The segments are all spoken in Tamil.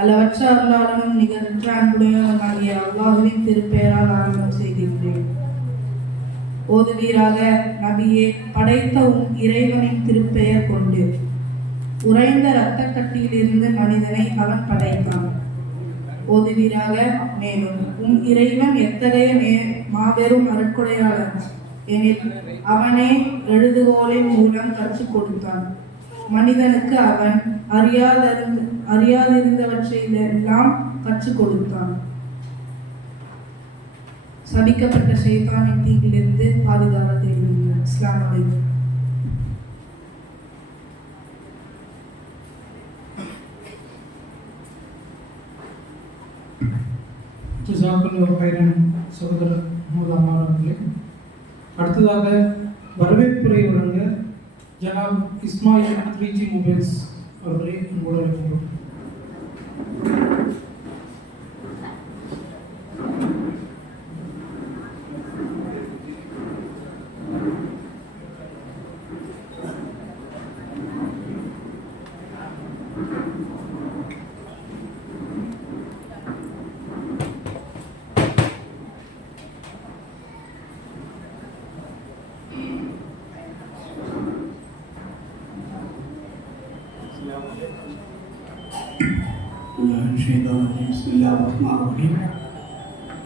அளவற்ற அருளாளனும் நிகரற்ற அன்புடையவனாகிய அல்லாஹ்வின் திருப்பெயரால் ஆரம்பம் செய்கின்றேன். ஓதுவீராக. நபியே, படைத்த உம் இறைவனின் திருப்பெயர் கொண்டு. உறைந்த இரத்த கட்டியிலிருந்து மனிதனை அவன் படைத்தான். ஓதுவீராக. மேலும் உம் இறைவன் எத்தகைய மாபெரும் அருட்கொடையாளன் எனில் அவனே எழுதுகோலின் மூலம் கற்றுக் கொடுத்தான். மனிதனுக்கு அவன் அறியாதிருந்தவற்றையெல்லாம் கற்றுக் கொடுத்தான். சபிக்கப்பட்ட ஷைத்தானின் தீங்கிலிருந்து பாதுகாவ தேடுகிறேன். அஸ்ஸலாமு அலைக்கும். சகோதரர் முகமது அம்மான் அவர்களே, அடுத்ததாக வரவேற்புரை வழங்க ஜனாப் இஸ்மாயில் 3G மொபைல்ஸ் அவர்களை அன்போடு அழைக்கின்றோம்.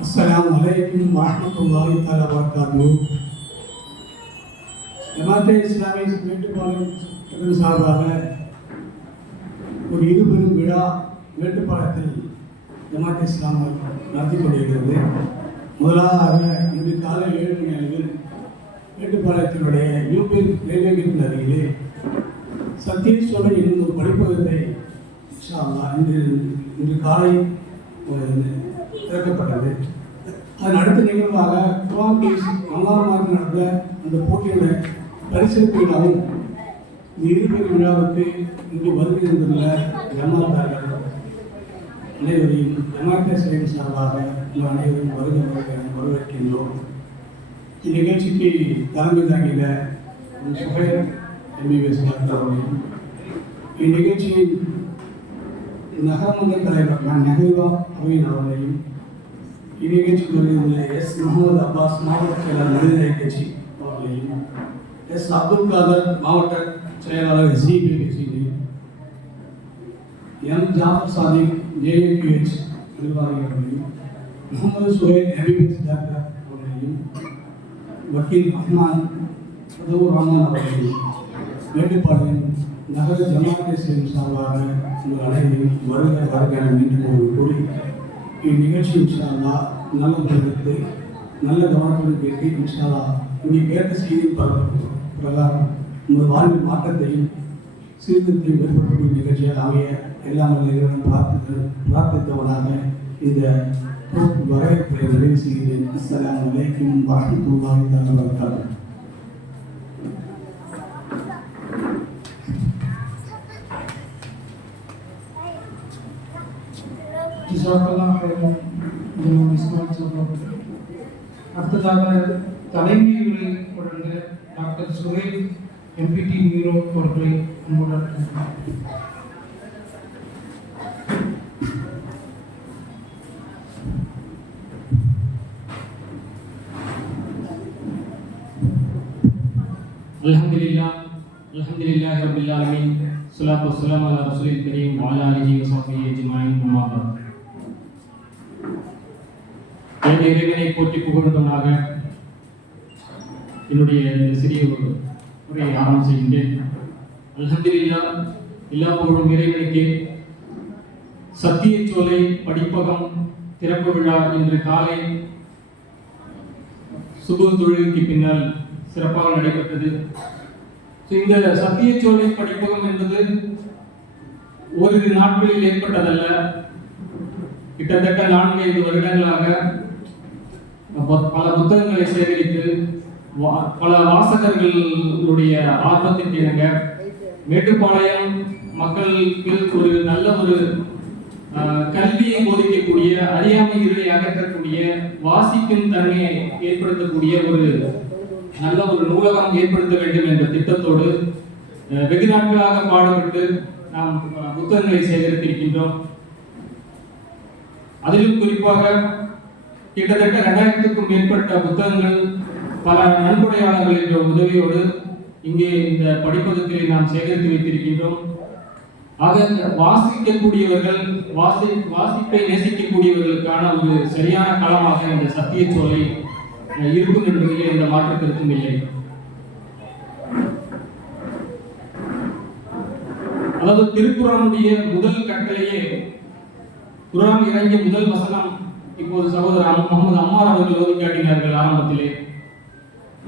அஸ்ஸலாமு அலைக்கும் வரஹ்மத்துல்லாஹி தஆலா வபரகாத்துஹு. ஜமாத்தே இஸ்லாமி மேட்டுப்பாளையம் சார்பாக ஒரு இருபெரும் விழா மேட்டுப்பாளையத்தில் ஜமாத்தே இஸ்லாம் நடத்தி கொண்டிருக்கிறது. முதலாக இன்று காலை 7 மணி அளவில் மேட்டுப்பாளையத்தினுடைய யூபிஎல் ரயில்வே கேட்டின் அருகிலே சத்தியேஸ்வரன் என்னும் ஒரு படிப்பகத்தை இன்று காலை திறக்கப்பட்டது. அதன் அடுத்த நிகழ்வாக குர்ஆன் பேஸ் அல்லாஹ் நடந்த அந்த போட்டியோட பரிசீலிப்பு விழாவும் இந்த இருபெரும் விழாவுக்கு இன்று வருகை தந்துள்ள ஜமாத்தார்கள் அனைவரையும் ஜமாத்தே இஸ்லாமின் சார்பாக உங்கள் அனைவரும் வரவேற்கின்றோம். இந்நிகழ்ச்சிக்கு தலைமை தாங்கிய சுஹைல் MBBS டாக்டர் அவர்களையும், இந்நிகழ்ச்சியின் நகரமன்ற தலைவர் நெஹ்வா அமீன் அவர்களையும், இந்நிகழ்ச்சிக்கு வருகின்ற எஸ் முகமது அப்பாஸ் மாவட்ட செயலாளர் மனிதநேய கட்சி அவர்களையும், எஸ் அப்துல் காதர் மாவட்ட செயலாளர் SDPCயையும், எம் ஜாஃபர் சாதிக் JAQH நிர்வாகி அவர்களையும், முகமது சுஹைல் MBBS டாக்டர் அவர்களையும், வக்கீல் ரஹ்மான் சதூர் ரஹ்மான் அவர்களையும், மேட்டுப்பாளையம் நகர ஜமாத்தே இஸ்லாமின் சார்பாக உங்கள் அனைவரையும் வருக மீண்டும் கூறி இந்நிகழ்ச்சி இன்ஷா அல்லாஹ் நல்ல முறைக்கு நல்ல கவனத்துடன் கேட்டு இன்ஷா அல்லாஹ் இங்கே கேட்ட செய்தியின் பிரகாரம் உங்கள் வாழ்வில் மாற்றத்தையும் சீர்திருத்தையும் ஏற்படுத்தக்கூடிய நிகழ்ச்சியாக அமைய எல்லாம் நிகழ்வும் பிரார்த்தித்தவனாக இந்த வரவேற்புரை நிறைவு செய்கிறேன். அஸ்ஸலாமு அலைக்கும் வரஹ்மத்துல்லாஹி தஆலா வபரகாத்துஹு. அடுத்ததாக தலைமை உரை வழங்க டாக்டர் சுஹைல் MPT நியூரோ அவர்களை அன்போடு அழைக்கின்றோம். அல்ஹம்துலில்லாஹி ரப்பில் ஆலமீன், ஸலாத்து வஸ்ஸலாமு அலா ரசூலில் கரீம் வ அலா ஆலிஹி வ ஸஹ்பிஹி அஜ்மஈன். அம்மா பஅத். இறைவனை போற்றி புகழ்ந்தவனாக என்னுடைய இந்த சிறிய ஒரு உரையை ஆரம்பம் செய்கின்றேன். அல்ஹம்துலில்லாஹ், எல்லா புகழும் இறைவனுக்கே. சத்தியச்சோலை படிப்பகம் திறப்பு விழா இன்று காலை சுபஹ் தொழுகைக்கு பின்னால் சிறப்பாக நடைபெற்றது. இந்த சத்தியச்சோலை படிப்பகம் என்பது ஓரிரு நாட்களில் ஏற்பட்டதல்ல. கிட்டத்தட்ட 4-5 வருடங்களாக பல புத்தகங்களை சேகரித்து பல வாசகர்களுடைய ஆர்வத்திற்கு இணங்க மேட்டுப்பாளையம் மக்களுக்கு ஒரு நல்ல ஒரு கல்வியை போதிக்கக்கூடிய, அறியாமை இருளை அகற்றக்கூடிய, வாசிக்கும் தன்மையை ஏற்படுத்தக்கூடிய ஒரு நல்ல ஒரு நூலகம் ஏற்படுத்த வேண்டும் என்ற திட்டத்தோடு வெகு நாட்களாக பாடுபட்டு நாம் புத்தகங்களை சேகரித்திருக்கின்றோம். அதிலும் குறிப்பாக கிட்டத்தட்ட 2000க்கும் மேற்பட்ட புத்தகங்கள் பல நன்கொடையாளர்கள் என்ற உதவியோடு இங்கே இந்த படிப்பகத்திலே நாம் சேகரித்து வைத்திருக்கின்றோம். ஆக வாசிக்கக்கூடியவர்கள் வாசிப்பை நேசிக்கக்கூடியவர்களுக்கான ஒரு சரியான களமாக இந்த சத்தியச்சோலை இருக்கும் என்பதிலே எந்த மாற்று கருத்தும் இல்லை. அதாவது திருக்குறானுடைய முதல் கட்டளையே, குர்ஆன் இறங்கிய முதல் வசனம் இப்போது சகோதரர் முகமது அம்மார் அவர்கள் ஓதி காட்டினார்கள் ஆரம்பத்திலே.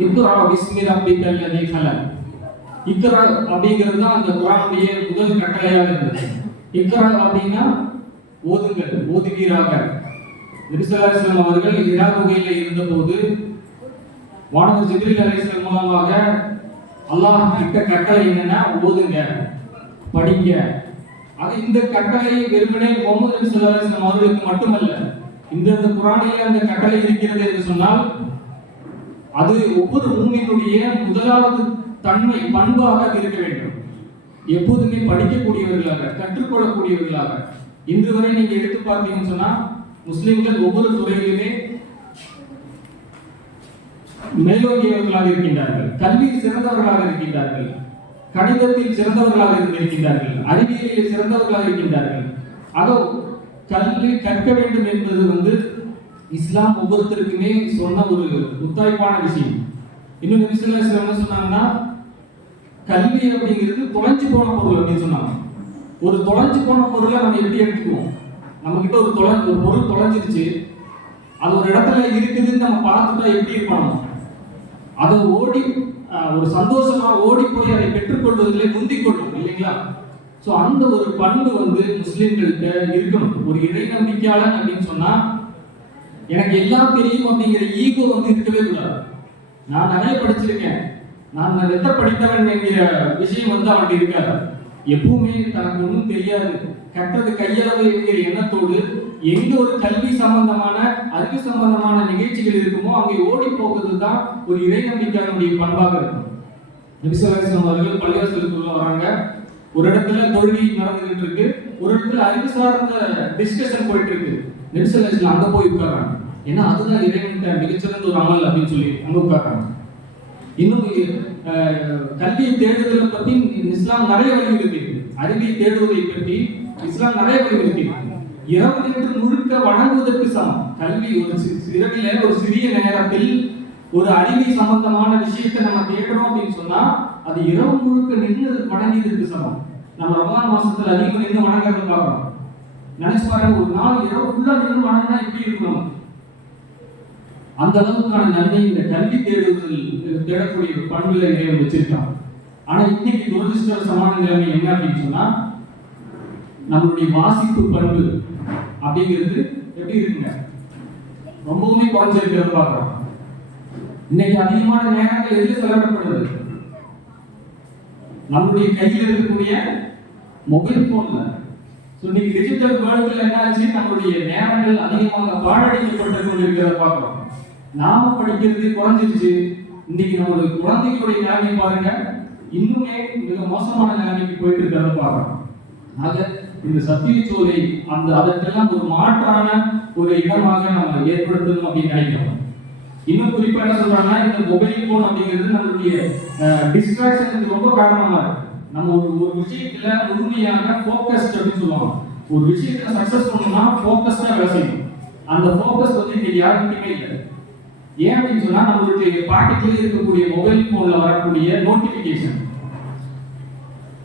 இக்ரா பிஸ்மி ரப்பிக்கல் லதீ கலக். இக்ரா அப்படிங்கிறது தான் அந்த குர்ஆனுடைய முதல் கட்டளையாக இருந்தது. இக்ரா அப்படின்னா ஓதுங்கள், ஓதுவீராக. நபி ஸல்லல்லாஹு அலைஹி வஸல்லம் அவர்கள் ஹிரா குகையில் இருந்தபோது வானவர் ஜிப்ரீல் அலைஹிஸ்ஸலாம் மூலமாக அல்லாஹ் இட்ட கட்டளை என்னன்னா ஓதுங்க, படிங்க. அது இந்த கட்டளை வெறுமனே முகமது நபி ஸல்லல்லாஹு அலைஹி வஸல்லம் அவர்களுக்கு மட்டுமல்ல, இந்த குர்ஆனிலே அந்த கட்டளை இருக்கிறது என்று சொன்னால் அது ஒவ்வொரு மூமினுடைய முதலாவது தன்மை, பண்பாக இருக்க வேண்டும். எப்போதுமே படிக்கக்கூடியவர்களாக, கற்றுக்கொள்ளக்கூடியவர்களாக. இன்று வரை நீங்க எடுத்து பார்த்தீங்கன்னு சொன்னா முஸ்லிம்கள் ஒவ்வொரு துறையிலுமே மேலோங்கியவர்களாக இருக்கின்றார்கள், கல்வியில் சிறந்தவர்களாக இருக்கின்றார்கள், கணிதத்தில் சிறந்தவர்களாக இருக்கின்றார்கள், அறிவியலில் சிறந்தவர்களாக இருக்கின்றார்கள். அதோ கல்வி கற்க வேண்டும் என்பது இஸ்லாம் ஒவ்வொருத்தருக்குமே சொன்ன ஒரு முத்தாய்ப்பான விஷயம். இன்னும் நபி ஸல்லல்லாஹு அலைஹி வஸல்லம் என்ன சொன்னாங்கன்னா, கல்வி அப்படிங்கிறது தொலைஞ்சு போன பொருள் அப்படின்னு சொன்னாங்க. ஒரு தொலைஞ்சு போன பொருளை நம்ம எப்படி எடுத்துக்குவோம்? நம்ம கிட்ட ஒரு பொருள் தொலைஞ்சிருச்சு, அது ஒரு இடத்துல இருக்குதுன்னு நம்ம பார்த்துட்டா எப்படி இருப்பாங்க? அதை ஒரு சந்தோஷமா ஓடி போய் அதை பெற்றுக்கொள்வதிலே முந்திக் கொள்ளும் இல்லைங்களா? ஸோ அந்த ஒரு பண்பு முஸ்லிம்கள்கிட்ட இருக்கணும். ஒரு இறை நம்பிக்கையாளன் அப்படின்னு சொன்னா எனக்கு எல்லாம் தெரியும் அப்படிங்கிற ஈகோ இருக்கவே கூடாது. நான் நிறைய படிச்சிருக்கேன், நான் எத்த படித்தவன் என்கிற விஷயம் அவன்கிட்ட இருக்காது. எப்பவுமே தனக்கு ஒன்றும் தெரியாது, கற்றது கையளவு என்கிற எண்ணத்தோடு எங்க ஒரு கல்வி சம்பந்தமான அறிவு சம்பந்தமான நிகழ்ச்சிகள் இருக்குமோ அங்கே ஓடி போவது தான் ஒரு இறை நம்பிக்கையாளனுடைய பண்பாக இருக்கும். நபி ஸல்லல்லாஹு அலைஹி வஸல்லம் அவர்கள் பள்ளிவாசலுக்குள்ள வராங்க, ஒரு இடத்துல தொழுகை நடந்துகிட்டு இருக்கு, ஒரு இடத்துல அறிவு சார்ந்த டிஸ்கஷன் போயிட்டு இருக்கு. நபி ஸல்லல்லாஹு அலைஹி வஸல்லம் அங்க போய் உட்கார்றாங்க. ஏன்னா அதுதான் இறைவன்கிட்ட மிகச்சிறந்த ஒரு அமல் அப்படின்னு சொல்லி அங்க உட்கார்றாங்க. இன்னும் கல்வியை தேடுதலை பற்றி இஸ்லாம் நிறைய வலியுறுத்தி இருக்கு. அறிவியை தேடுவதை பற்றி இஸ்லாம் நிறைய வலியுறுத்தி இருக்கு. இரவு நின்று முழுக்க வணங்குவதற்கு சமம். கல்வி இரவில ஒரு சிறிய நேரத்தில் ஒரு அறிவை சம்பந்தமான விஷயத்தை நம்ம தேடுறோம் அப்படின்னு சொன்னா அது இரவு முழுக்க நின்று வணங்கியதற்கு சமம். நம்ம ரமலான் மாசத்துல அதிகம் நின்று வணங்குறத பார்க்கிறோம். நினைச்சு பாருங்க, ஒரு நாள் இரவு ஃபுல்லா நின்று வணங்கினா எப்படி இருக்கும்? அந்த அளவுக்கான நன்மை இந்த கல்வி தேடக்கூடிய பண்புல இறைவன் வச்சிருக்கான். ஆனா இன்னைக்கு துரதிருஷ்டவசமான நிலைமை என்ன அப்படின்னு சொன்னா, நம்மளுடைய வாசிப்பு பண்பு அப்படிங்கிறது எப்படி இருக்குங்க? ரொம்பவுமே குறைஞ்சிருக்கிறத பார்க்கிறோம். இன்னைக்கு அதிகமான நேரங்கள் எதில் செலவிடப்படுது? நம்மளுடைய கையில் இருக்கக்கூடிய மொபைல் போன்ல. இன்னைக்கு டிஜிட்டல் வேர்ல்டுல என்ன ஆச்சு? நம்மளுடைய நேரங்கள் அதிகமாக பாழடிக்கப்பட்டு கொண்டிருக்கிறத பார்க்கிறோம். நாம படிக்கிறது குறைஞ்சிருச்சு. இன்னைக்கு நம்மளுடைய குழந்தைகளுடைய நிலைமை பாருங்க, இன்னுமே மிக மோசமான நிலைமைக்கு போயிட்டு இருக்கிறத பார்க்கிறோம். ஆக இந்த சத்தியச்சோலை அதற்கெல்லாம் ஒரு மாற்றான ஒரு இடமாக நம்ம ஏற்படுத்தணும் அப்படின்னு நினைக்கிறோம். இன்னும் குறிப்பா என்ன சொல்றாங்கன்னா, இந்த மொபைல் போன் அப்படிங்கிறது நம்மளுடைய டிஸ்ட்ராக்ஷனுக்கு ரொம்ப காரணமா இருக்கு. நம்ம ஒரு விஷயத்துல முழுமையாக ஃபோக்கஸ்ட் அப்படின்னு சொல்லுவாங்க. ஒரு விஷயத்துல சக்சஸ் பண்ணணும்னா ஃபோக்கஸ்டா வேலை செய்யணும். அந்த ஃபோக்கஸ் இன்னைக்கு யாருக்குமே இல்லை. ஏன் அப்படின்னு சொன்னா, நம்மளுடைய பாக்கெட்ல இருக்கக்கூடிய மொபைல் போன்ல வரக்கூடிய நோட்டிபிகேஷன்,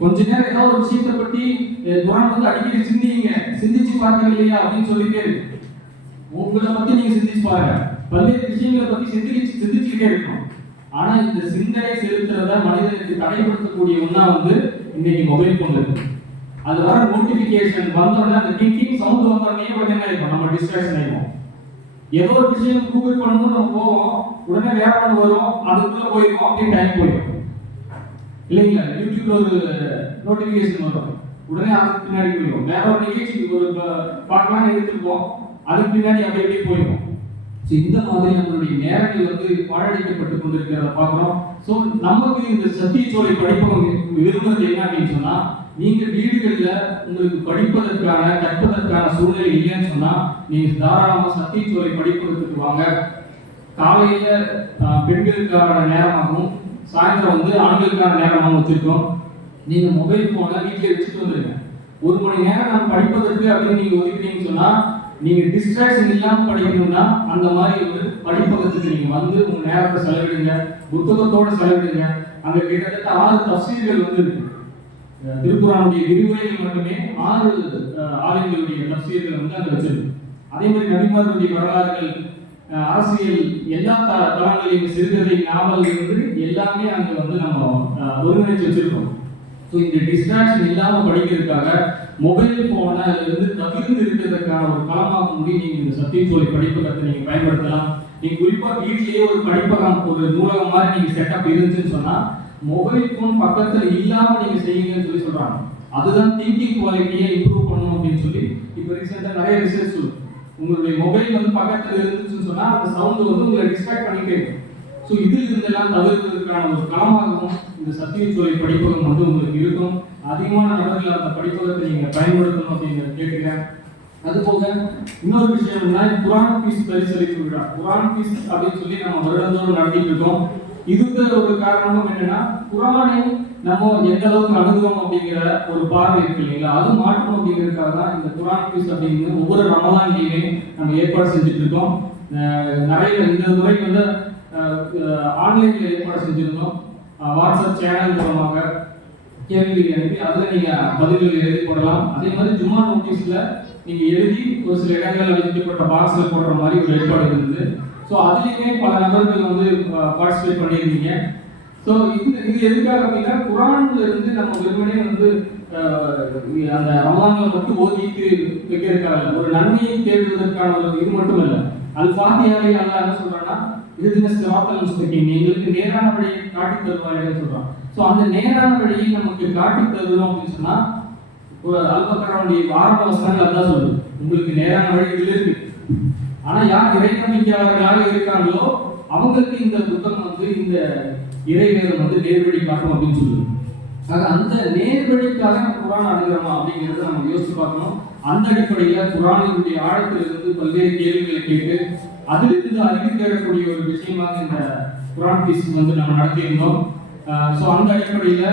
கொஞ்ச நேரம் ஏதாவது ஒரு விஷயத்தை பத்தி குரான் அடிக்கடி சிந்திச்சு பார்த்தீங்க இல்லையா அப்படின்னு சொல்லிட்டே இருக்கு. உங்களை பத்தி நீங்க சிந்திச்சு பாருங்க, பல்வேறு விஷயங்களை பத்தி சிந்திச்சுக்கிட்டே இருக்கணும். ஆனா இந்த சிந்தனை செலுத்துறத மனிதனுக்கு தடைப்படுத்தக்கூடிய ஒண்ணா இன்னைக்கு மொபைல் போன் இருக்கு. அது வர நோட்டிபிகேஷன் வந்தோடனே அந்த டிங்கிங் சவுண்ட் வந்தோடனே உடனே என்ன ஆயிடும்? நம்ம டிஸ்ட்ராக்ஷன் ஆயிடும். ஏதோ ஒரு விஷயம் கூகுள் பண்ணணும் நம்ம போவோம், உடனே வேற ஒன்று வரும், அதுக்குள்ள போயிருக்கோம், அப்படியே டைம் போயிடும் இல்லைங்களா? யூடியூப்ல ஒரு நோட்டிபிகேஷன் வரும், உடனே அதுக்கு பின்னாடி போயிடும். வேற ஒரு நிகழ்ச்சிக்கு ஒரு பார்க்கலாம் எடுத்துருப்போம், அதுக்கு பின்னாடி அப்படியே போயிடும். ஸோ இந்த மாதிரி நம்மளுடைய நேரங்கள் பாழடிக்கப்பட்டு கொண்டிருக்கிறத பார்க்குறோம். ஸோ நமக்கு இந்த சத்தியச்சோலை படிப்பவங்க விரும்புறது என்ன அப்படின்னு சொன்னா, நீங்க வீடுகளில் உங்களுக்கு படிப்பதற்கான கற்பதற்கான படிப்பதற்கான சூழ்நிலை இல்லைன்னு சொன்னா நீங்க தாராளமாக சத்தியச்சோலை படிப்பதற்கு வாங்க. காலையில பெண்களுக்கான நேரமாகவும் சாயந்தரம் வந்து ஆண்களுக்கான நேரமாகவும் வச்சிருக்கோம். நீங்க மொபைல் போனை வீட்டில் வச்சுட்டு வந்துருங்க. 1 மணி நேரம் நம்ம படிப்பதற்கு அப்படின்னு நீங்க ஒதுக்கிட்டீங்கன்னு சொன்னா நீங்க டிஸ்ட்ராக்ஷன் இல்லாம படிக்கணும்னா அந்த மாதிரி ஒரு படிப்பகத்துக்கு நீங்க வந்து உங்க நேரத்தை செலவிடுங்க, புத்தகத்தோட செலவிடுங்க. அங்க கிட்டத்தட்ட 6 தஃசீர்கள் வந்து இருக்கு. திருக்குறானுடைய விரிவுரைகள் மட்டுமே 6 ஆலயங்களுடைய தஃசீர்கள் வந்து அங்க வச்சிருக்கு. அதே மாதிரி நபிமார்களுடைய வரலாறுகள், அரசியல், எல்லா தளங்களையும் சிறுகதை, நாவல் இருந்து எல்லாமே அங்க வந்து நம்ம ஒருங்கிணைச்சு வச்சிருக்கோம். ஸோ இந்த டிஸ்ட்ராக்ஷன் இல்லாம படிக்கிறதுக்காக மொபைல் போனை இருந்து தவிர்த்து இருக்கிறதுக்கான ஒரு களமாக முடியும். நீங்க இந்த சத்தியச்சோலை படிப்பகத்தை நீங்க பயன்படுத்தலாம். நீங்க குறிப்பா வீட்டிலேயே ஒரு படிப்பகம், ஒரு நூலகம் மாதிரி நீங்க செட்டப் இருந்துச்சுன்னு சொன்னா மொபைல் போன் பக்கத்துல இல்லாம நீங்க செய்யுங்கன்னு சொல்லி சொல்றாங்க. அதுதான் திங்கிங் குவாலிட்டியை இம்ப்ரூவ் பண்ணணும் அப்படின்னு சொல்லி இப்போ ரீசெண்டா நிறைய ரிசர்ச் சொல்லுது. உங்களுடைய மொபைல் வந்து பக்கத்துல இருந்துச்சுன்னு சொன்னா அந்த சவுண்ட் வந்து உங்களை டிஸ்ட்ராக்ட் பண்ணிட்டே இருக்கும். ஸோ இதில் இருந்தெல்லாம் தவிர்க்கிறதுக்கான ஒரு களமாகவும் இந்த சத்தியச்சோலை படிப்பகம் வந்து உங்களுக்கு இருக்கும். அதிகமான நபர்கள் அந்த படிப்பகத்தை நீங்க பயன்படுத்தணும் அப்படின்னு கேட்கிறேன். அது போக இன்னொரு விஷயம் என்னன்னா, குரான் பீஸ் பரிசளிப்பு விழா, குரான் பீஸ் அப்படின்னு சொல்லி நம்ம வருடந்தோறும் நடத்திட்டு இருக்கோம். இதுக்கு ஒரு காரணமும் என்னன்னா, குரானை நம்ம எந்த அளவுக்கு அணுகுறோம் அப்படிங்கிற ஒரு பார்வை இருக்கு இல்லைங்களா, அது மாற்றணும் அப்படிங்கிறதுக்காக தான் இந்த குரான் பீஸ் அப்படின்னு ஒவ்வொரு ரமலான்லையுமே நம்ம ஏற்பாடு செஞ்சுட்டு இருக்கோம். நிறைய இந்த முறை வந்து ஆன்லைன்ல ஏற்பாடு செஞ்சிருந்தோம். வாட்ஸ்அப் சேனல் மூலமாக கேள்வி அனுப்பி அதில் நீங்க பதில்கள் எழுதி போடலாம். அதே மாதிரி ஜும்மா நோட்டீஸ்ல நீங்க எழுதி ஒரு சில இடங்கள்ல வைக்கப்பட்ட பாக்ஸ்ல போடுற மாதிரி ஒரு ஏற்பாடு இருந்தது. ஸோ அதுலேயுமே பல நபர்கள் வந்து பார்ட்டிசிபேட் பண்ணியிருந்தீங்க. ஸோ இது எதுக்காக அப்படின்னா, குரான்ல இருந்து நம்ம வெறுமனே வந்து அந்த ரமலான்ல மட்டும் ஓதிட்டு வைக்கிறதுக்காக ஒரு நன்மையை தேடுவதற்கான ஒரு இது மட்டும் இல்லை. அல் ஃபாத்திஹாவை அல்லாஹ் என்ன சொல்றான்னா, இஹ்தினஸ் ஸிராத்தல் முஸ்தகீம், எங்களுக்கு நேரான வழியை காட்டி தருவாய்ன்னு சொல்றான். ஸோ அந்த நேரான வழியை நமக்கு காட்டி தருவோம் அப்படின்னு சொன்னா அல்-பக்ராவுடைய ஆரம்ப வசனங்கள் அதான் சொல்லுது, உங்களுக்கு நேரான வழி இதுல இருக்கு. ஆனா யார் இறை நம்பிக்கையாளர்களாக இருக்காங்களோ அவங்களுக்கு இந்த புத்தகம் வந்து இந்த இறைவேதம் வந்து நேர்வழி காட்டும் அப்படின்னு சொல்லுது. ஆக அந்த நேர்வழிக்காக நம்ம குரான் அணுகிறோமா அப்படிங்கிறத நம்ம யோசிச்சு பார்க்கணும். அந்த அடிப்படையில குரானினுடைய ஆழத்திலிருந்து பல்வேறு கேள்விகளை கேட்டு அதிலிருந்து அறிவு தேடக்கூடிய ஒரு விஷயமாக இந்த குரான் பீஸ் வந்து நம்ம நடத்தியிருந்தோம். ஸோ அந்த அடிப்படையில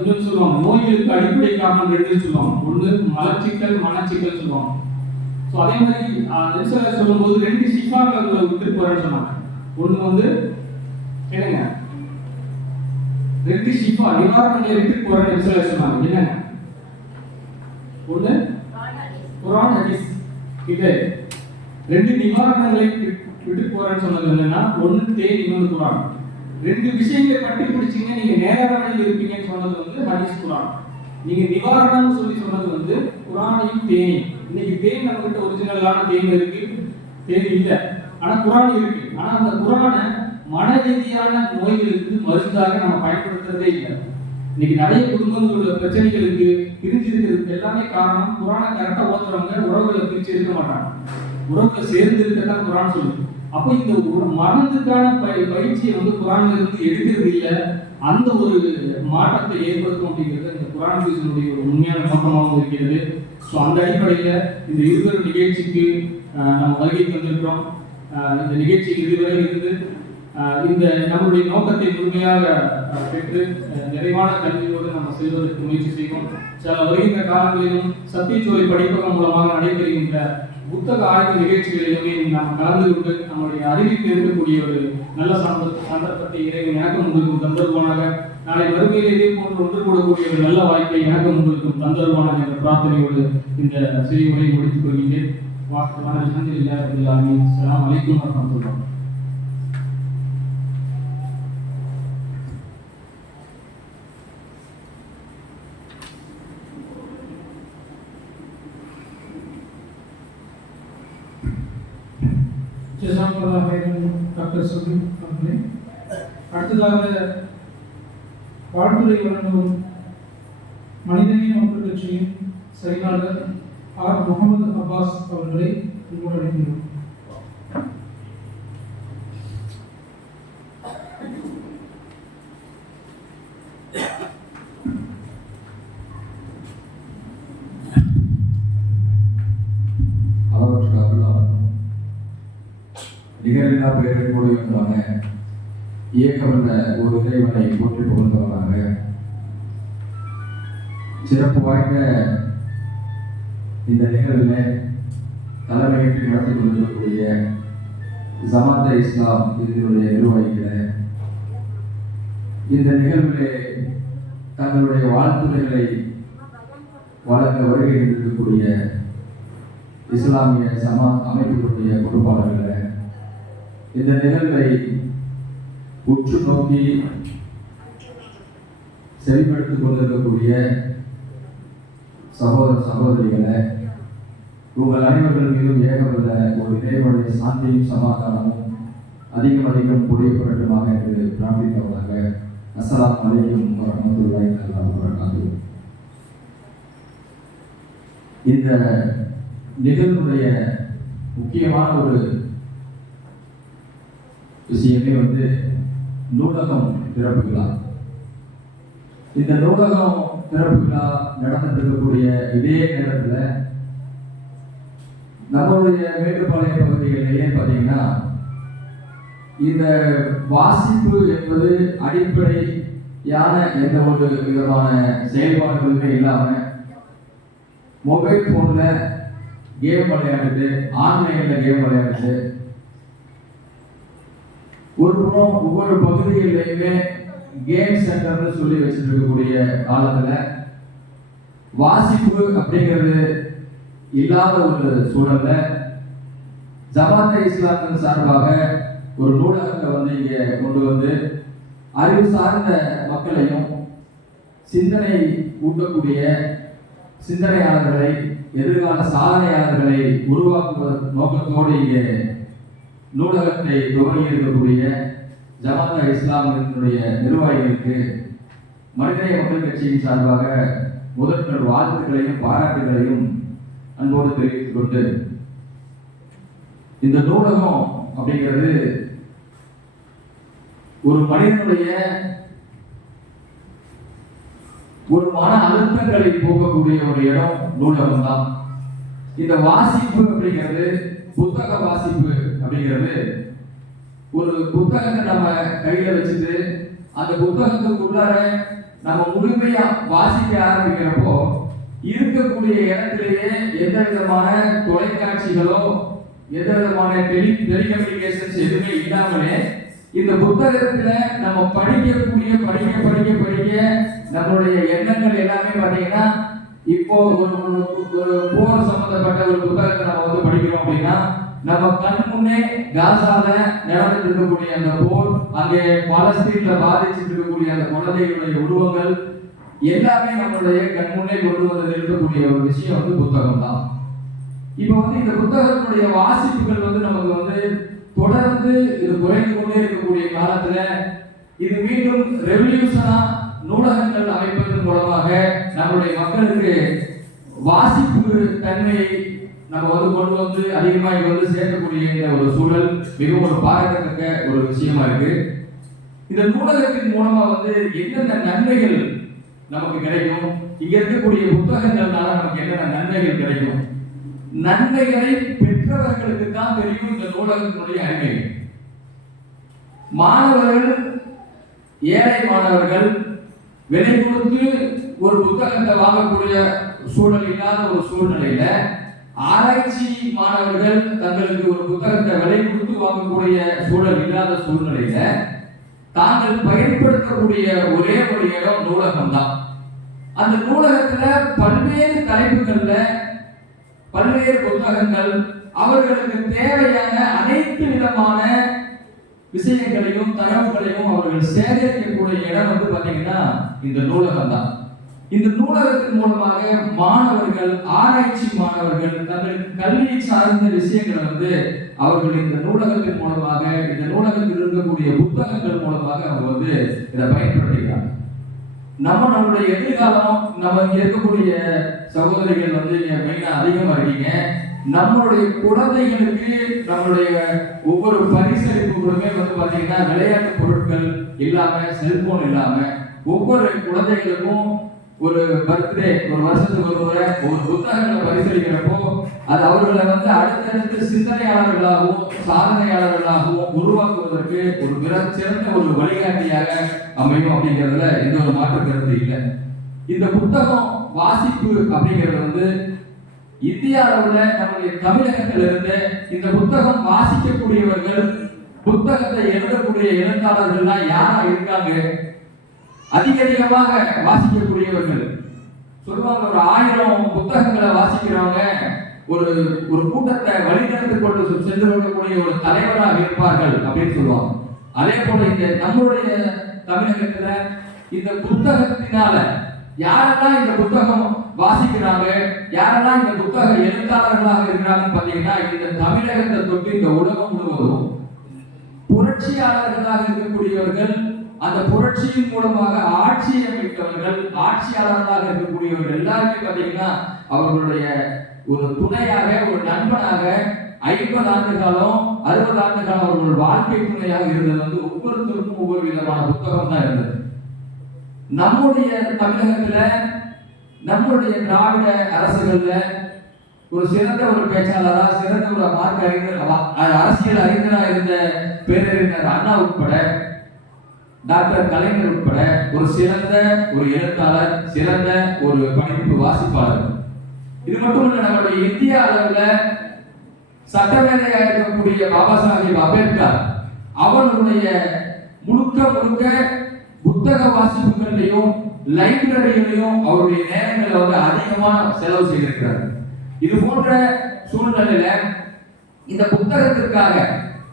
இன்னும் சொல்லுவாங்க, நோய்களுக்கு அடிப்படை காரணம் 2 சொல்லுவாங்க. ஒன்று மலச்சிக்கல், மனச்சிக்கல் சொல்லுவாங்க. ஸோ அதே மாதிரி நெரிசலை சொல்லும்போது 2 ஷிஃபாக்களை விட்டு போறேன்னு சொன்னாங்க. ஒன்று வந்து என்னங்க, 2 ஷிஃபா நிவாரணங்களை விட்டு போறேன்னு நெரிசலை சொன்னாங்க. என்னங்க, ஒன்று குர்ஆன் ஹதீஸ். இது 2 நிவாரணங்களை விட்டு போறேன்னு சொன்னது என்னன்னா, ஒன்று தேன், இன்னொன்று குர்ஆன். 2 விஷயங்களை பற்றி பிடிச்சீங்க, நீங்க நேரடியாக இருப்பீங்கன்னு சொன்னது வந்து ஹதீஸ், குர்ஆன். நீங்க நிவாரணம் சொல்லி சொன்னது வந்து குர்ஆனையும் தேனையும். இன்னைக்கு தேன் நம்ம கிட்ட ஒரிஜினலான தேன் இருக்கு, தேன் இல்லை, ஆனா குர்ஆன் இருக்கு. ஆனா அந்த குர்ஆனை மன ரீதியான நோய்களுக்கு மருந்தாக நம்ம பயன்படுத்துறதே இல்லை. இன்னைக்கு நிறைய குடும்பங்களோட பிரச்சனைகளுக்கு பிரிஞ்சிருக்கிறதுக்கு எல்லாமே காரணம், குர்ஆனை கரெக்டா ஓதுறவங்க உறவுகளை பிரிச்சு இருக்க மாட்டாங்க, உறவுகளை சேர்ந்து இருக்கதான் குர்ஆன் சொல்லுது. அப்போ இந்த ஒரு மனதுக்கான பயிற்சியை வந்து குர்ஆன்ல இருந்து எடுக்கிறது இல்லை, அந்த ஒரு மாற்றத்தை ஏற்படுத்தும் அப்படிங்கிறது இந்த குர்ஆன் பீஸினுடைய ஒரு உண்மையான நோக்கமாகவும் இருக்கிறது. ஸோ அந்த அடிப்படையில் இந்த இருவரு நிகழ்ச்சிக்கு நம்ம வருகை தந்திருக்கிறோம். இந்த நிகழ்ச்சிக்கு இதுவரை இருந்து இந்த நம்மளுடைய நோக்கத்தை முழுமையாக பெற்று நிறைவான கல்வியோடு நம்ம செல்வதற்கு முயற்சி செய்வோம். சில வருகின்ற காலங்களிலும் சத்தியச்சோலை படிப்பகம் மூலமாக நடைபெறுகின்ற புத்தக ஆய்வு நிகழ்ச்சிகளிலுமே நாம் கலந்து கொண்டு நம்முடைய அறிவிப்பு இருக்கக்கூடிய ஒரு நல்ல சந்தர்ப்பத்தை இறைவன் எனக்கும் உங்களுக்கும் தந்தருவானாக. நாளை வறுமையில் இதே போன்று ஒன்று கூடக்கூடிய ஒரு நல்ல வாய்ப்பை எனக்கும் உங்களுக்கும் தந்தருவானாக என்ற பிரார்த்தனையோடு இந்த சிறிய உரையை முடித்துக் கொள்கின்றேன். வாக்குவான அல்ஹம்துலில்லாஹி ரப்பில் ஆலமீன். அஸ்ஸலாமு அலைக்கும் வரஹ்மத்துல்லாஹ். டாக்டர் சுகில் அவர்களே, அடுத்ததாக வாழ்த்துறை வழங்கும் மனிதநேய மக்கள் கட்சியின் செயலாளர் ஆர் முகமது அப்பாஸ் அவர்களை உங்களோடு அழைக்கிறோம். நிகழ்ந்தா பேரன்புடையவனாக இயக்கமுள்ள ஒரு இறைவனை போற்றி புகழ்ந்தவனாக சிறப்பு வாய்ந்த இந்த நிகழ்வில் தலைமையேற்று நடத்தி கொண்டிருக்கக்கூடிய ஜமாத் இஸ்லாம் இதனுடைய நிர்வாகிகளை இந்த நிகழ்விலே தங்களுடைய வாழ்த்துரைகளை வழங்க வருகை இருக்கக்கூடிய இஸ்லாமிய ஜமாத் அமைப்புகளுடைய பொறுப்பாளர்களை இந்த நிகழ்வை உற்று நோக்கி செவிமடுத்துக் கொண்டிருக்கக்கூடிய சகோதர சகோதரிகளை உங்கள் அனைவர்கள் மீதும் ஏகப்பட்ட ஒரு இறைவனுடைய சாந்தியும் சமாதானமும் அதிகம் புரியப்படட்டுமாக என்று பிரார்த்தித்தவராக அஸ்ஸலாமு அலைக்கும் வரஹ்மத்துல்லாஹி வபரகாத்துஹு. இந்த நிகழ்வுடைய முக்கியமான ஒரு விஷயமே நூலகம் திறப்பு விழா. இந்த நூலகம் திறப்பு விழா நடந்துட்டு இருக்கக்கூடிய இதே நேரத்தில் நம்மளுடைய மேட்டுப்பாளைய பகுதிகளிலேயே பார்த்தீங்கன்னா இந்த வாசிப்பு என்பது அடிப்படையான எந்த ஒரு விதமான செயல்பாடுகளுமே இல்லாம மொபைல் போன்ல கேம் விளையாடுது, ஆன்லைன்ல கேம் விளையாடுது. ஒவ்வொரு பகுதிகளிலுமே கேம் சென்டர்னு சொல்லி வச்சுட்டு இருக்கக்கூடிய காலத்துல வாசிப்பு அப்படிங்கிறது இல்லாத ஒரு சூழல்ல ஜமாத் இஸ்லாமின் சார்பாக ஒரு நூலகத்தை இங்க கொண்டு வந்து அறிவு சார்ந்த மக்களையும் சிந்தனை ஊட்டக்கூடிய சிந்தனையாளர்களை எதிர்கால சாதனையாளர்களை உருவாக்குவதற்கு நோக்கத்தோடு இங்கே நூலகத்தை துவங்கி இருக்கக்கூடிய ஜமாத் இஸ்லாமினுடைய நிர்வாகிகளுக்கு மனிதநேய மக்கள் கட்சியின் சார்பாக முதற்கண் வாழ்த்துக்களையும் பாராட்டுகளையும் அன்போடு தெரிவித்துக் கொண்டு இந்த நூலகம் அப்படிங்கிறது ஒரு மனிதனுடைய ஒரு மன அழுத்தங்களை போகக்கூடிய ஒரு இடம் நூலகம் தான். இந்த வாசிப்பு அப்படிங்கிறது புத்தக வாசிப்பு அப்படிங்கிறது ஒரு புத்தகத்தை நம்ம கையில வச்சுட்டு அந்த புத்தகத்துக்குள்ளார நம்ம முழுமையா வாசிக்க ஆரம்பிக்கிறப்போ இருக்கக்கூடிய இடத்திலேயே எந்த விதமான தொலைக்காட்சிகளோ எந்த விதமான டெலிகம்யூனிகேஷன்ஸ் எதுவுமே இல்லாமலே இந்த புத்தகத்துல நம்ம படிக்க நம்மளுடைய எண்ணங்கள் எல்லாமே பாத்தீங்கன்னா இப்போ ஒரு போர் சம்பந்தப்பட்ட ஒரு புத்தகத்தை நம்ம படிக்கிறோம் அப்படின்னா நம்ம கண் முன்னே காசால நடந்துட்டு இருக்கக்கூடிய அந்த போர், அங்கே பாலஸ்தீன்ல பாதிச்சுட்டு இருக்கக்கூடிய அந்த குழந்தைகளுடைய உருவங்கள் எல்லாமே நம்மளுடைய கண் முன்னே கொண்டு வந்து இருக்கக்கூடிய ஒரு விஷயம் புத்தகம் தான். இப்போ இந்த புத்தகத்தினுடைய வாசிப்புகள் நமக்கு தொடர்ந்து இது குறைந்து கொண்டே இருக்கக்கூடிய காலத்துல இது மீண்டும் ரெவல்யூஷனா நூலகங்கள் அமைப்பதன் மூலமாக நம்மளுடைய மக்களுக்கு வாசிப்பு தன்மையை நம்ம கொண்டு வந்து அதிகமாக சேர்க்கக்கூடிய இந்த ஒரு சூழல் மிகவும் ஒரு பாராட்டத்தக்க ஒரு விஷயமா இருக்கு. இந்த நூலகத்தின் மூலமா என்னென்ன நன்மைகள் நமக்கு கிடைக்கும், இங்க இருக்கக்கூடிய புத்தகங்கள்னால நமக்கு என்னென்ன நன்மைகள் கிடைக்கும், நன்மைகளை பெற்றவர்களுக்கு தான் தெரியும் இந்த நூலகத்தினுடைய அருமை. மாணவர்கள், ஏழை மாணவர்கள் விலை கொடுத்து ஒரு புத்தகத்தை வாங்கக்கூடிய சூழல் இல்லாத ஒரு சூழ்நிலையில ஆராய்ச்சி மாணவர்கள் தங்களுக்கு ஒரு புத்தகத்தை விலை கொடுத்து வாங்கக்கூடிய சூழல் இல்லாத சூழ்நிலையில தாங்கள் பயன்படுத்தக்கூடிய ஒரே ஒரு இடம் நூலகம் தான். அந்த நூலகத்துல பல்வேறு தலைப்புகள்ல பல்வேறு புத்தகங்கள் அவர்களுக்கு தேவையான அனைத்து விதமான விஷயங்களையும் தகவல்களையும் அவர்கள் சேகரிக்கக்கூடிய இடம் பாத்தீங்கன்னா இந்த நூலகம் தான். இந்த நூலகத்தின் மூலமாக மாணவர்கள், ஆராய்ச்சி மாணவர்கள் தங்களுக்கு கல்வி சார்ந்த விஷயங்களை அவர்கள் இந்த நூலகத்தின் மூலமாக, இந்த நூலகத்தில் இருக்கக்கூடிய புத்தகங்கள் மூலமாக அவங்க இதை பயன்படுத்துகிறாங்க. நம்மளுடைய எதிர்காலம், நம்ம இங்க இருக்கக்கூடிய சகோதரிகள் இங்க மெயினா அதிகமா இருக்கீங்க. நம்மளுடைய குழந்தைகளுக்கு நம்மளுடைய ஒவ்வொரு பரிசளிப்புகளுமே பாத்தீங்கன்னா விளையாட்டு பொருட்கள் இல்லாம, செல்போன் இல்லாம, ஒவ்வொரு குழந்தைகளுக்கும் ஒரு பர்த்டே, ஒரு வருஷத்துக்கு ஒரு முறை ஒரு புத்தகங்களை பரிசளிக்கிறப்போ அது அவர்களை வந்து அடுத்தடுத்து சிந்தனையாளர்களாகவும் சாதனையாளர்களாகவும் உருவாக்குவதற்கு ஒரு மிகச்சிறந்த ஒரு வழிகாட்டியாக அமையும் அப்படிங்கிறதுல எந்த ஒரு மாற்று கருத்து இல்லை. இந்த புத்தகம் வாசிப்பு அப்படிங்கிறது வந்து இந்திய அளவுல நம்முடைய தமிழகத்திலிருந்து இந்த புத்தகம் வாசிக்கக்கூடியவர்கள், புத்தகத்தை எழுதக்கூடிய எழுத்தாளர்கள்லாம் யாரா இருக்காங்க? அதிகமாக வாசிக்கக்கூடியவர்கள் சொல்லுவாங்க, ஒரு 1000 புத்தகங்களை வாசிக்கிறவங்க ஒரு ஒரு கூட்டத்தை வழிநடத்தி கொண்டு சென்று கொள்ளக்கூடிய ஒரு தலைவராக இருப்பார்கள் அப்படின்னு சொல்லுவாங்க. அதே போல இந்த நம்மளுடைய தமிழகத்துல இந்த புத்தகத்தினால யாரெல்லாம் இந்த புத்தகம் வாசிக்கிறாங்க, யாரெல்லாம் இந்த புத்தக எழுத்தாளர்களாக இருக்கிறாங்கன்னு பாத்தீங்கன்னா, இந்த தமிழகத்தை தொட்டு இந்த உலகம் முழுவதும் புரட்சியாளர்களாக இருக்கக்கூடியவர்கள், அந்த புரட்சியின் மூலமாக ஆட்சி அமைத்தவர்கள், ஆட்சியாளர்களாக இருக்கக்கூடியவர்கள் எல்லாருமே பாத்தீங்கன்னா அவர்களுடைய ஒரு துணையாக, ஒரு நண்பனாக 50 ஆண்டு காலம் 60 ஆண்டு காலம் அவர்கள் வாழ்க்கை துணையாக இருந்தது வந்து ஒவ்வொருத்தருக்கும் ஒவ்வொரு விதமான புத்தகம் தான் இருந்தது. நம்முடைய தமிழகத்துல, நம்முடைய திராவிட அரசுகள்ல ஒரு சிறந்த ஒரு பேச்சாளரா, சிறந்த ஒரு மார்க்க அறிஞர், அரசியல் அறிஞராக இருந்த பேரறிஞர் அண்ணா உட்பட, டாக்டர் கலைஞர் உட்பட ஒரு சிறந்த ஒரு எழுத்தாளர், சிறந்த ஒரு படிப்பு வாசிப்பாளர். இது மட்டும் இல்ல, நம்மளுடைய இந்திய அளவுல சட்டமேதையாக இருக்கக்கூடிய பாபா சாஹிப் அம்பேத்கர் அவர்களுடைய முழுக்க முழுக்க புத்தக வாசிப்புகளையும் லைப்ரரிகளையும் அவருடைய நேரங்களை வந்து அதிகமான செலவு செய்திருக்கிறார். இது போன்ற சூழ்நிலையில இந்த புத்தகத்திற்காக,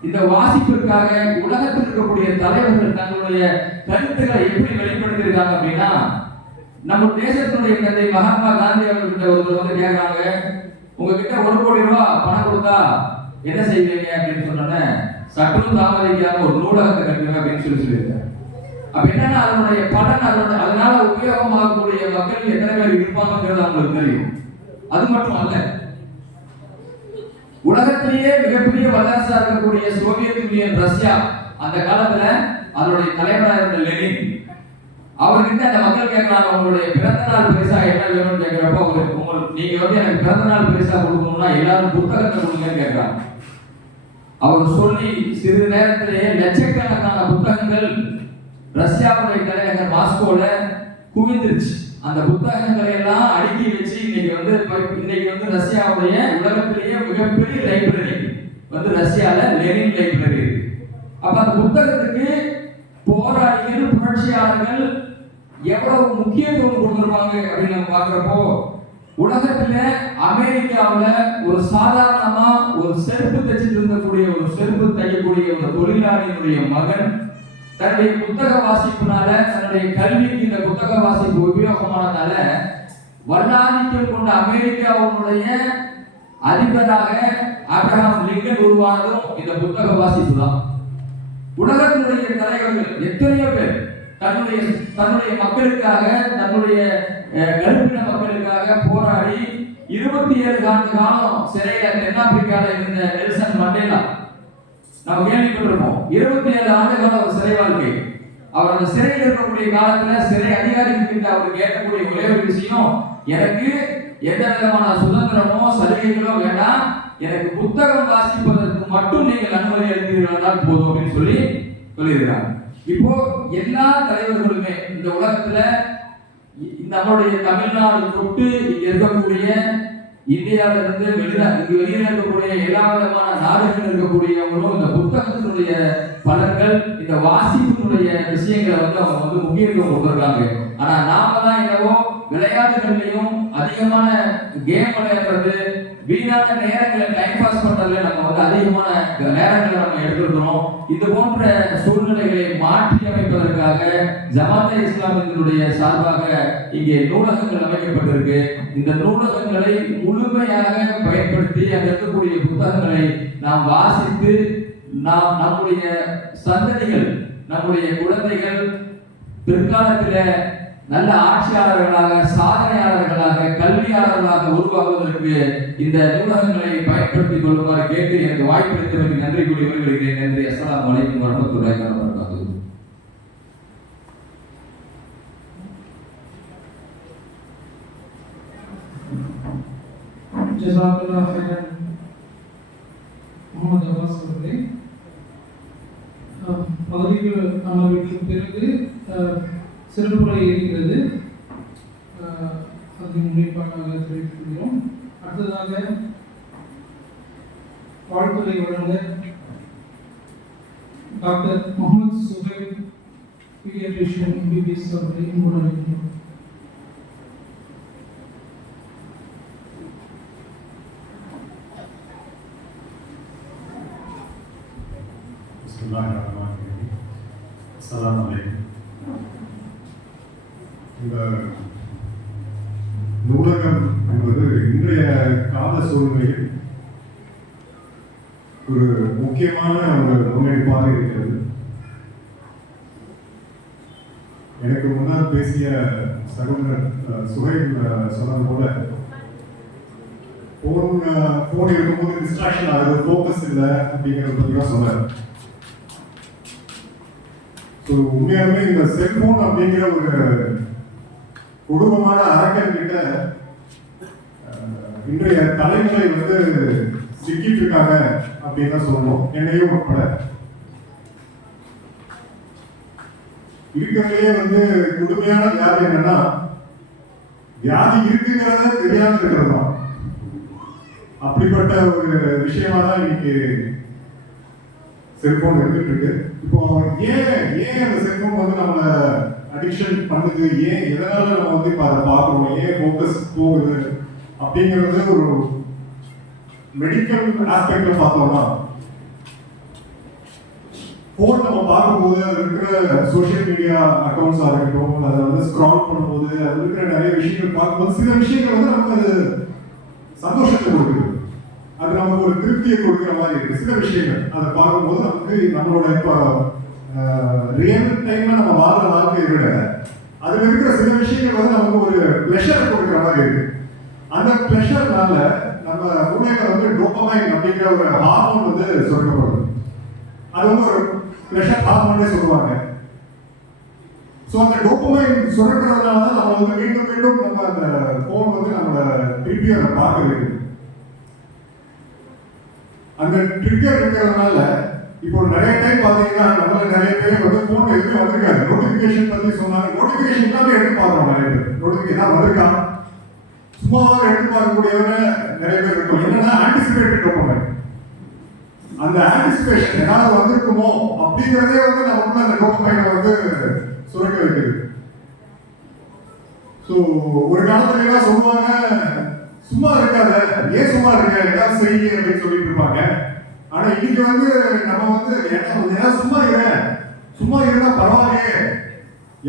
இந்த வாசிப்பிற்காக உலகத்தில் இருக்கக்கூடிய தலைவர்கள் தங்களுடைய கருத்துக்களை எப்படி வெளிப்படுத்தியிருக்காங்க அப்படின்னா, நம்ம தேசத்தினுடைய தந்தை மகாத்மா காந்தி அவர்கிட்ட ஒருவர் வந்து கேட்கிறாங்க, உங்ககிட்ட 1 கோடி ரூபாய் பணம் கொடுத்தா என்ன செய்வீங்க அப்படின்னு சொன்னோன்னே, சற்றும் தாமதிக்காம ஒரு நூலகத்தை கட்டுவேன் அப்படின்னு சொல்லியிருக்காங்க. அப்ப என்னன்னா அதனுடைய பலன், அதனால உபயோகமாகக்கூடிய மக்கள் எத்தனை பேர் இருப்பாங்கிறது அவங்களுக்கு தெரியும். அது மட்டும் அல்ல, உலகத்திலேயே மிகப்பெரிய வல்லரசா இருக்கக்கூடிய சோவியத் யூனியன் ரஷ்யா அந்த காலத்துல அதனுடைய தலைவராக இருந்த லெனின் அவர்கிட்ட அந்த மக்கள் கேட்கறாங்க, உங்களுடைய பிறந்த நாள் பரிசா என்ன வேணும்னு கேட்கிறப்போ, நீங்க வந்து எனக்கு பிறந்த நாள் பரிசா கொடுக்கணும்னா எல்லாரும் புத்தகத்தை கொடுங்கன்னு கேட்கிறாங்க. அவர் சொல்லி சிறிது நேரத்திலேயே லட்சக்கணக்கான புத்தகங்கள் ரஷ்யாவுடைய தலைநகர் மாஸ்கோல குவிந்துருச்சு. அந்த புத்தகங்களை எல்லாம் அடுக்கி வச்சு இன்னைக்கு வந்து ரஷ்யாவுடைய உலகத்திலேயே மிகப்பெரிய லைப்ரரி வந்து ரஷ்யால லெனின் லைப்ரரி இருக்கு. அப்ப அந்த புத்தகத்துக்கு போராளிகள், புரட்சியாளர்கள் எவ்வளவு முக்கியத்துவம் கொடுத்திருப்பாங்க அப்படின்னு நம்ம பார்க்கிறப்போ, உலகத்துல அமெரிக்காவுல ஒரு சாதாரணமா ஒரு செருப்பு தைச்சிட்டு இருந்தக்கூடிய, ஒரு செருப்பு தைக்கக்கூடிய ஒரு தொழிலாளியினுடைய மகன் தன்னுடைய புத்தக வாசிப்புனால, தன்னுடைய கல்விக்கு இந்த புத்தக வாசிப்பு உபயோகமானதால வல்லாதிக்கம் கொண்ட அமெரிக்காவுடைய அதிபராக ஆபிரகாம் லிங்கன் உருவானதும் இந்த புத்தக வாசிப்பு தான். உலகத்தினுடைய தலைவர்கள் எத்தனையோ பேர் தன்னுடைய மக்களுக்காக, தன்னுடைய கருப்பின மக்களுக்காக போராடி 27 ஆண்டு காலம் சிறையில தென்னாப்பிரிக்கால இருந்த நெல்சன் மண்டேலா நம்ம கேள்விப்பட்டிருப்போம். 27 ஆண்டு காலம் ஒரு சிறை வாழ்க்கை. அவர் அந்த சிறையில் இருக்கக்கூடிய காலத்துல சிறை அதிகாரிகிட்ட அவர் கேட்கக்கூடிய ஒரே ஒரு விஷயம், எனக்கு எந்த விதமான சுதந்திரமோ சலுகைகளோ வேண்டாம், எனக்கு புத்தகம் வாசிப்பதற்கு மட்டும் நீங்கள் அனுமதி அளித்தீர்கள் போதும் அப்படின்னு சொல்லியிருக்கிறாங்க. இப்போ எல்லா தலைவர்களுமே இந்த உலகத்துல நம்மளுடைய தமிழ்நாடு தொட்டு இங்க இருக்கக்கூடிய, இந்தியாவில இருந்து வெளியில இருக்கக்கூடிய எல்லா விதமான நாடுகள் இருக்கக்கூடியவங்களும் இந்த புத்தகத்தினுடைய பலன்கள், இந்த வாசிப்பினுடைய விஷயங்களை வந்து அவங்க வந்து முக்கியத்துவம் கொடுத்துருக்காங்க. ஆனா நாம தான் என்னவோ விளையாட்டுகள்லையும் அதிகமான கேம் விளையாடுறது, வீணான நேரங்களை டைம் பாஸ் பண்றதுல நம்ம வந்து அதிகமான நேரங்களை நம்ம எடுத்துக்கிறோம். இது போன்ற சூழ்நிலைகளை மாற்றி அமைப்பதற்காக ஜமாத்தே இஸ்லாமியத்தினுடைய சார்பாக இங்கே நூலகங்கள் அமைக்கப்பட்டிருக்கு. இந்த நூலகங்களை முழுமையாக பயன்படுத்தி அங்க இருக்கக்கூடிய புத்தகங்களை நாம் வாசித்து நம்முடைய சந்ததிகள், நம்முடைய குழந்தைகள் பிற்காலத்தில் நல்ல ஆட்சியாளர்களாக, சாதனையாளர்களாக, கல்வியாளர்களாக உருவாக்குவதற்கு இந்த நூலகங்களை பயன்படுத்திக் கொள்ளுமாறு கேட்டு எனக்கு வாய்ப்பளித்தவருக்கு நன்றி கூறி வருகிறேன். நன்றி. அஸ்ஸலாமு அலைக்கும் வரஹ்மத்துல்லாஹி வபரகாத்துஹு. ஜஸா ஜஸாக்கல்லாஹ் ஹைரன் முகமது அப்பாஸ் அவர்களே. பதவிக்கு அமர்வுக்கு பிறகு சிறப்புரை இருக்கிறது, அதை முன்னிப்பாக தெரிவித்துள்ளோம். அடுத்ததாக வாழ்த்துறை வழங்க doctor Mohammed Suhail paediatrician MBBS அவர்களை முன்னிலைக்கிறோம். அஸ்ஸலாமு அலைக்கும். இந்த நூலகம் என்பது இன்றைய கால சூழ்நிலையில் ஒரு முக்கியமான ஒரு முன்னெடுப்பாக இருக்கிறது. எனக்கு முன்னால் பேசிய சகோதரர் சுஹைல் சொன்னது போல போன் இருக்கும்போது டிஸ்ட்ராக்ஷன் ஆகுது, ஃபோக்கஸ் இல்லை அப்படிங்கிறத பற்றி தான் சொன்னார். ஸோ உண்மையாலுமே இந்த செல்போன் அப்படிங்கிற ஒரு கொடூரமான அரக்கன் கிட்ட இன்றைய தலைமுறை வந்து சிக்கிட்டு இருக்காங்க அப்படின்னு தான் சொல்லணும், என்னையும் உட்பட. இருக்கிறதுலேயே வந்து கொடுமையான வியாதி என்னன்னா, வியாதி இருக்குங்கிறத தெரியாம இருக்கிறது தான். அப்படிப்பட்ட ஒரு விஷயமா தான் இன்னைக்கு செல்போன் இருந்துட்டு இருக்கு. இப்போ ஏன் அந்த செல்போன் வந்து நம்மள அடிக்ஷன் பண்ணுது, எதனால நம்ம வந்து இப்போ அதை பார்க்குறோம், ஏன் ஃபோக்கஸ் போகுது அப்படிங்கிறது ஒரு மெடிக்கல் ஆஸ்பெக்ட்ல பார்த்தோம்னா, ஃபோன் நம்ம பார்க்கும்போது அது இருக்கிற சோஷியல் மீடியா அக்கௌண்ட்ஸாக இருக்கட்டும், அதை வந்து ஸ்க்ரால் பண்ணும்போது அது இருக்கிற நிறைய விஷயங்கள் பார்க்கும்போது சில விஷயங்கள் வந்து நமக்கு அது சந்தோஷத்தை கொடுக்குது, அது நமக்கு ஒரு திருப்தியை கொடுக்குற மாதிரி இருக்கு. சில விஷயங்கள் அதை பார்க்கும்போது நமக்கு நம்மளோட இப்போ ரியல் டைம்ல நம்ம வாழ்ற வாழ்க்கையை விட அதுல இருக்கிற சில விஷயங்கள் வந்து நமக்கு ஒரு பிளஷர் கொடுக்குற மாதிரி இருக்கு. அந்த பிளஷர்னால நம்ம மூளையில வந்து டோபமைன் அப்படிங்கிற ஒரு ஹார்மோன் வந்து சுரக்கப்படுது. அது வந்து ஒரு பிளஷர் ஹார்மோனே சொல்லுவாங்க. ஸோ அந்த டோபமைன் சுரக்கிறதுனால தான் நம்ம வந்து மீண்டும் மீண்டும் நம்ம அந்த ஃபோன் வந்து நம்மளை திருப்பி அதை பார்க்க வைக்குது. அந்த ட்ரிகர் இருக்கிறதுனால இப்போ நிறைய டைம் பார்த்தீங்கன்னா நம்மள நிறைய பேர் வந்து ஃபோன் எதுவுமே வந்திருக்காது, நோட்டிஃபிகேஷன் பற்றி சொன்னாங்க, நோட்டிஃபிகேஷன் எல்லாமே எடுத்து பார்க்குறோம். நிறைய பேர் நோட்டிஃபிகேஷன் வந்திருக்கான் சும்மாவாக எடுத்து பார்க்கக்கூடியவங்க நிறைய பேர் இருக்கும். என்னன்னா ஆன்டிசிபேட்டட் டோபமைன், அந்த ஆன்டிசிபேஷன் ஏதாவது வந்திருக்குமோ அப்படிங்கிறதே வந்து நமக்கு அந்த டோபமைனை வந்து சுரக்க வைக்குது. ஸோ ஒரு காலத்துல எல்லாம் சொல்லுவாங்க, சும்மா இருக்காத, ஏன் சும்மா இருக்க, ஏதாவது செய்ய அப்படின்னு சொல்லிட்டு இருப்பாங்க. ஆனா இன்னைக்கு வந்து நம்ம வந்து ஏதாவது சும்மா இருந்தா பரவாயில்லையே,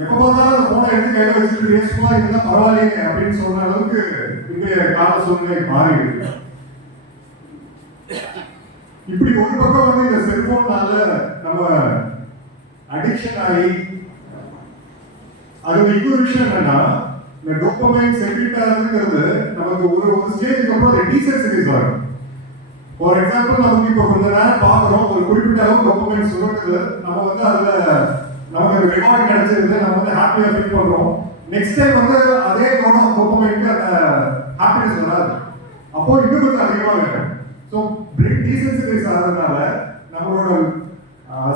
எப்ப பார்த்தாலும் அந்த போனை எடுத்து கையில வச்சுட்டு சும்மா இருந்தா பரவாயில்லையே அப்படின்னு சொல்ற அளவுக்கு இன்றைய கால சூழ்நிலை மாறி இருக்கு. இப்படி ஒரு பக்கம் வந்து இந்த செல்போன்னால நம்ம அடிக்ஷன் ஆகி, அது இன்னொரு விஷயம் என்னன்னா, இந்த டோபமைன் செக்ரீட் ஆகுதுங்கிறது நமக்கு ஒரு ஸ்டேஜுக்கு அப்புறம் அது டீசென்சிடைஸ் ஆகும். ஃபார் எக்ஸாம்பிள் நமக்கு இப்போ கொஞ்ச நேரம் பார்க்குறோம், ஒரு குறிப்பிட்ட அளவு டோபமைன் சுரக்குது, நம்ம வந்து அதில் நமக்கு ஒரு ரிவார்ட் கிடைச்சிருது, நம்ம வந்து ஹாப்பியாக ஃபீல் பண்ணுறோம். நெக்ஸ்ட் டைம் வந்து அதே டோபமைனுக்கு அந்த ஹாப்பினஸ் வராது, அப்போ இன்னும் கொஞ்சம் அதிகமாக இருக்கும். ஸோ பிரெயின் டீசென்சிடைஸ் ஆகிறதுனால நம்மளோட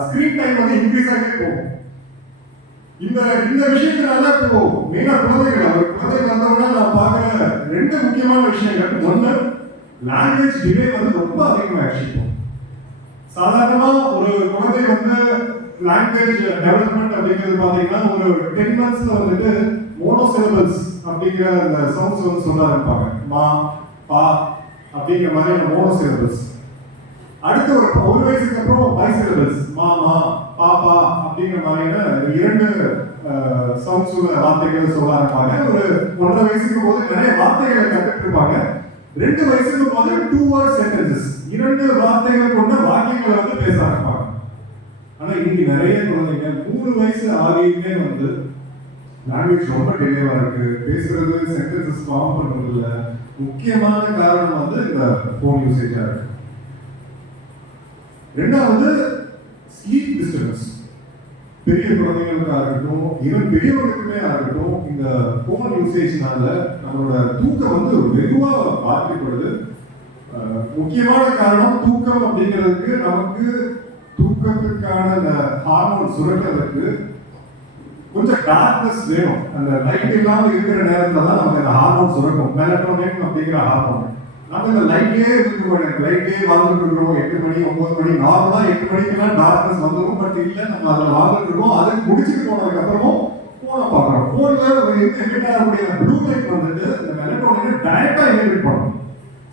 ஸ்க்ரீன் டைம் வந்து இன்க்ரீஸ் ஆகிட்டே போகும். இந்த விஷயத்தினால இப்போ மெயினா குழந்தை வந்தவங்க நான் பார்க்குற ரெண்டு முக்கியமான விஷயங்கள். ஒன்று, லாங்குவேஜ் டிலே வந்து ரொம்ப அதிகமாகிடுச்சு. இப்போ சாதாரணமா ஒரு குழந்தை வந்து லாங்குவேஜ் டெவலப்மெண்ட் அப்படிங்கிறது பார்த்தீங்கன்னா ஒரு 10 monthsல வந்துட்டு மோனோசிலபிள்ஸ் அப்படிங்கிற அந்த சவுண்ட்ஸ் வந்து சொல்ல ஆரம்பிப்பாங்க. மா, பா அப்படிங்கிற மாதிரியான மோனோசிலபிள்ஸ். அடுத்து ஒரு வயசுக்கு அப்புறம் பைசிலபிள்ஸ், மாமா, பாப்பா அப்படிங்கிற மாதிரியான 2 சவுண்ட்ஸ் உள்ள வார்த்தைகளை சொல்ல ஆரம்பிப்பாங்க. ஒரு 1.5 வயசுக்கு போது நிறைய வார்த்தைகளை கற்றுட்டு இருப்பாங்க. 2 வயசுக்கு போது 2 word sentences, 2 வார்த்தைகள் கொண்ட வாக்கியங்களை வந்து பேச ஆரம்பிப்பாங்க. ஆனா இன்னைக்கு நிறைய குழந்தைங்க 3 வயசு ஆகியுமே வந்து லாங்குவேஜ் ரொம்ப டிலேவா இருக்கு, பேசுறது சென்டென்சஸ் ஃபார்ம் பண்றது இல்ல. முக்கியமான காரணம் வந்து இந்த போன் யூசேஜா இருக்கு. ரெண்டாவது, ஸ்லீப் டிஸ்டர்பன்ஸ். பெரிய குழந்தைகளுக்காக இருக்கட்டும், ஈவன் பெரியவர்களுக்குமே ஆகட்டும், இந்த போன் யூசேஜ்னால நம்மளோட தூக்கம் வந்து வெகுவா பாதிக்கப்படுது. முக்கியமான காரணம் தூக்கம் அப்படிங்கிறதுக்கு நமக்கு தூக்கத்துக்கான அந்த ஹார்மோன் சுரக்கிறதுக்கு கொஞ்சம் டார்க்னஸ் வேணும். அந்த லைட் இல்லாமல் இருக்கிற நேரத்தில் தான் நமக்கு அந்த ஹார்மோன் சுரக்கும், மெலட்டோனின் அப்படிங்கிற ஹார்மோன். நம்ம இந்த லைட்லேயே லைட்லேயே வாழ்ந்துட்டு இருக்கிறோம். 8 மணி 9 மணி நார்மலாக 8 மணிக்கெல்லாம் டார்க்னஸ் வந்துடும். பட் இல்லை, நம்ம அதில் வாழ்ந்துட்டு இருக்கோம். அதுக்கு முடிச்சுட்டு போனதுக்கு அப்புறமும் போனை பார்க்குறோம். ஃபோனில் எமிட் ஆகக்கூடிய ப்ளூ லைட் வந்துட்டு இந்த மெலட்டோனினை டைரக்டாக இன்ஹிபிட் பண்ணும்.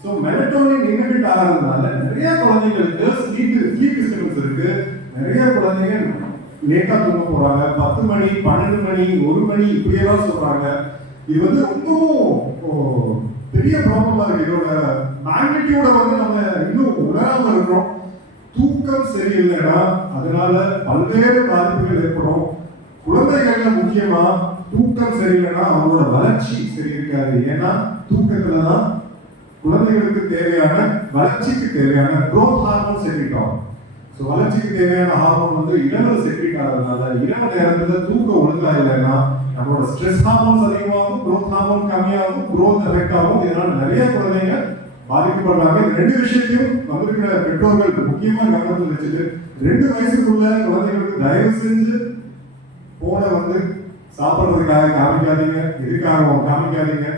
ஸோ மெலட்டோனின் இன்ஹிபிட் ஆகிறதுனால நிறைய குழந்தைங்களுக்கு ஸ்லீப் டிஸ்டர்பன்ஸ் இருக்கு. நிறைய குழந்தைங்க லேட்டா தூங்க போறாங்க. 10 மணி 12 மணி 1 மணி இப்படியெல்லாம் சொல்றாங்க. இது வந்து ரொம்ப பெரிய ப்ராப்ளமா இருக்கு. இதோட மேக்னிடியூட வந்து நம்ம இன்னும் உணராம இருக்கிறோம். தூக்கம் சரியில்லைன்னா அதனால பல்வேறு பாதிப்புகள் ஏற்படும். குழந்தைகள்ல முக்கியமா தூக்கம் சரியில்லைன்னா அவங்களோட வளர்ச்சி சரி இருக்காது. ஏன்னா தூக்கத்துல தான் குழந்தைகளுக்கு தேவையான வளர்ச்சிக்கு தேவையான growth ஹார்மோன் செக்ரீட் ஆகும். ஸோ வளர்ச்சிக்கு தேவையான ஹார்மோன் வந்து இரவுல செக்ரீட் ஆகிறதுனால இரவு நேரத்தில் தூக்கம் ஒழுங்கா இல்லைன்னா நம்மளோட ஸ்ட்ரெஸ் ஹார்மோன்ஸ் அதிகமாகும், growth ஹார்மோன் கம்மியாகும், growth எஃபெக்ட் ஆகும். இதனால நிறைய குழந்தைங்க பாதிக்கப்படுறாங்க. இந்த 2 விஷயத்தையும் வந்திருக்கிற பெற்றோர்கள் முக்கியமா கவனத்தில் வச்சுட்டு 2 வயசுக்குள்ள குழந்தைகளுக்கு தயவு செஞ்சு போனை வந்து சாப்பிட்றதுக்காக காமிக்காதீங்க, எதுக்காக காமிக்காதீங்க.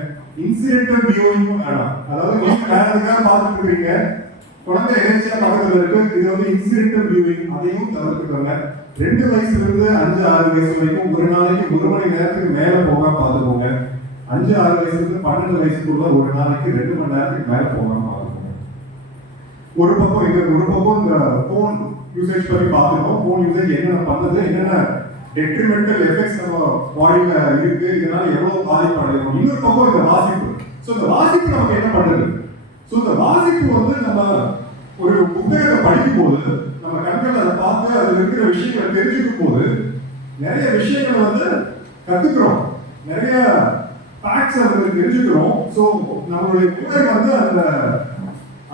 இன்சிடென்டல் வியூவிங்கும் வேணாம். அதாவது நீங்க வேற எதுக்காக பார்த்துட்டு இருக்கீங்க, குழந்தை எதிர்ச்சியா பக்கத்துல இருக்கு, இது வந்து இன்சிடென்டல் வியூவிங், அதையும் தவிர்த்துக்கோங்க. 2 வயசுல இருந்து 5-6 வயசு வரைக்கும் ஒரு நாளைக்கு 1 மணி நேரத்துக்கு மேல போகாம பார்த்துக்கோங்க. 5-6 வயசுல இருந்து 12 வயசுக்குள்ள ஒரு நாளைக்கு 2 மணி நேரத்துக்கு மேல போகாம பார்த்துக்கோங்க. ஒரு பக்கம் இந்த போன் யூசேஜ் பத்தி பார்த்துக்கோம். போன் யூசேஜ் என்னென்ன பண்ணுது, என்னென்ன டெட்ரிமெண்டல் எஃபெக்ட்ஸ் நம்ம பாடியில இருக்கு, இதனால எவ்வளவு பாதிப்பு அடையும். இன்னொரு பக்கம் இந்த வாசிப்பு. ஸோ இந்த வாசிப்பு நமக்கு என்ன பண்ணுது? ஸோ இந்த வாசிப்பு வந்து நம்ம ஒரு புத்தகத்தை படிக்கும் போது நம்ம கண்கள் அதை பார்த்து அதில் இருக்கிற விஷயங்களை தெரிஞ்சுக்கும் போது நிறைய விஷயங்களை வந்து கத்துக்கிறோம், நிறைய ஃபேக்ட்ஸ் அதில் தெரிஞ்சுக்கிறோம். ஸோ நம்மளுடைய மூளை வந்து அந்த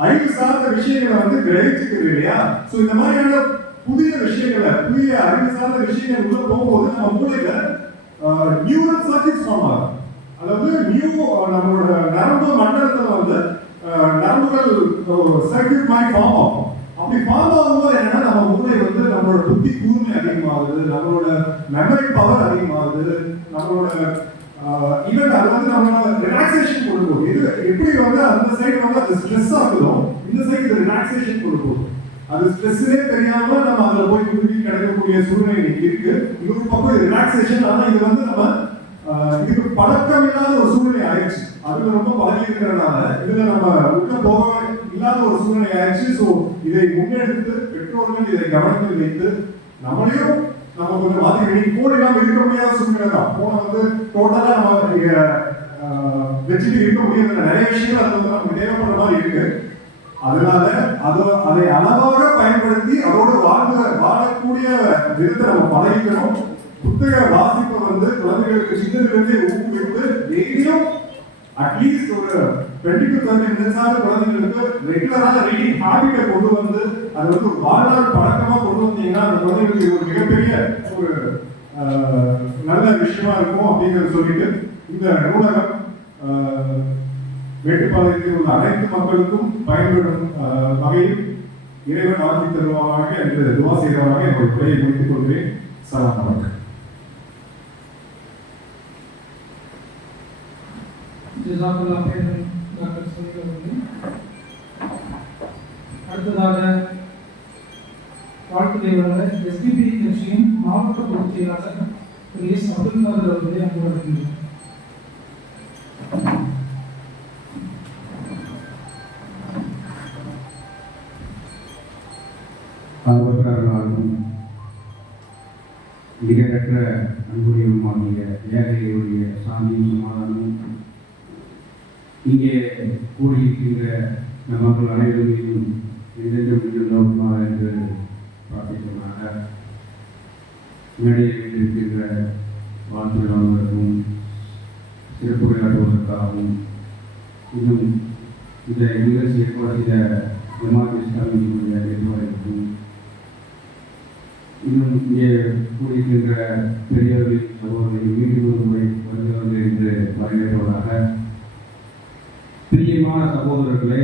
அறிவு சார்ந்த விஷயங்களை வந்து கிரகிச்சுக்கிறது இல்லையா? ஸோ இந்த மாதிரியான புதிய விஷயங்களை, புதிய அறிவு சார்ந்த விஷயங்கள் உள்ள போகும்போது நம்ம மூளையில நியூரல் சர்க்யூட்ஸ் ஃபார்ம் ஆகும். அதாவது நம்மளோட நரம்பு மண்டலத்துல வந்து நரம்புகள் சர்க்யூட் மாதிரி ஃபார்ம் ஆகும். அப்படி ஃபார்ம் ஆகும்போது என்னன்னா நம்ம மூளை வந்து நம்மளோட புத்தி கூர்மை அதிகமாகுது, நம்மளோட மெமரி பவர் அதிகமாகுது, நம்மளோட ஈவன் அது வந்து நம்மளோட ரிலாக்ஸேஷன் கொடுக்கும். இது எப்படி வந்து அந்த சைடு வந்து அது ஸ்ட்ரெஸ் ஆகுதோ இந்த சைடு ரிலாக்ஸேஷன் கொடுக்கும். அது ஸ்ட்ரெஸ்ஸே தெரியாம நம்ம அதுல போய் குறுக்கி கிடைக்கக்கூடிய சூழ்நிலை இன்னைக்கு இருக்கு. இன்னொரு பக்கம் ரிலாக்ஸேஷன், ஆனா இது வந்து நம்ம இதுக்கு பழக்கம் இல்லாத ஒரு சூழ்நிலை ஆயிடுச்சு. அதுல ரொம்ப பழகி இருக்கிறதுனால இதுல நம்ம உள்ள போக இல்லாத ஒரு சூழ்நிலை ஆயிடுச்சு. ஸோ இதை முன்னெடுத்து பெற்றோர்கள் இதை கவனத்தில் வைத்து நம்மளையும் நம்ம கொஞ்சம் மாற்றி போன் இல்லாம இருக்க முடியாத சூழ்நிலை தான். போனை வந்து டோட்டலா நம்ம வச்சுட்டு இருக்க முடியாத நிறைய விஷயங்கள் அது வந்து நமக்கு தேவைப்படுற மாதிரி இருக்கு. அதனால அதை அளவாக பயன்படுத்தி அதோடு வாழக்கூடிய விதத்தை நம்ம பழகிக்கணும். புத்தக வாசிப்பை வந்து குழந்தைகளுக்கு சின்னதிலிருந்தே ஊக்குவித்து டெய்லியும் அட்லீஸ்ட் ஒரு 20 to 30 நிமிஷம் குழந்தைகளுக்கு ரெகுலரான ரீடிங் ஹாபிட்டை கொண்டு வந்து அது வந்து வாழ்நாள் பழக்கமா கொண்டு வந்தீங்கன்னா அந்த குழந்தைகளுக்கு ஒரு மிகப்பெரிய ஒரு நல்ல விஷயமா இருக்கும் அப்படிங்கிறத சொல்லிட்டு இந்த நூலகம் மேட்டுப்பாளையத்தில் உள்ள அனைத்து மக்களுக்கும் பயன்படும் வகையில் இறைவன் ஆட்சி தருவாராக என்று துவா செய்வாராக என்னுடைய உரையை முடித்துக் கொள்கிறேன். சலாம். அடுத்ததாக வாழ்த்துறை வழங்க எஸ்டிபி கட்சியின் மாவட்ட பொதுச் செயலாளர் திரு எஸ் அப்துல் காதர் அவர்களை அங்கு வருகின்றனர். ஆர்வலர்களும் நிகரற்ற அன்புடையவுமாகிய ஏழைகளுடைய சாந்தியும் சமாதானமும் இங்கே கூடியிருக்கின்ற நம் மக்கள் அனைவரையும் என்றென்றும் என்று பிரார்த்திப்பதாக மேடையில் இருக்கின்ற வாழ்த்துள்ளவர்களுக்கும் சிறப்புரையாற்றுவதற்காகவும் இன்னும் இந்த நிகழ்ச்சி ஏற்பாடு செய்த ஜமாத் இஸ்லாமிய நிர்வாகிகளுக்கும் இன்னும் இங்கே கூடியிருக்கின்ற பெரியவர்களின் சகோதரர்கள் மீண்டும் ஒரு முறை வருகிறவர்கள் என்று வரவேற்பதாக பிரியமான சகோதரர்களே,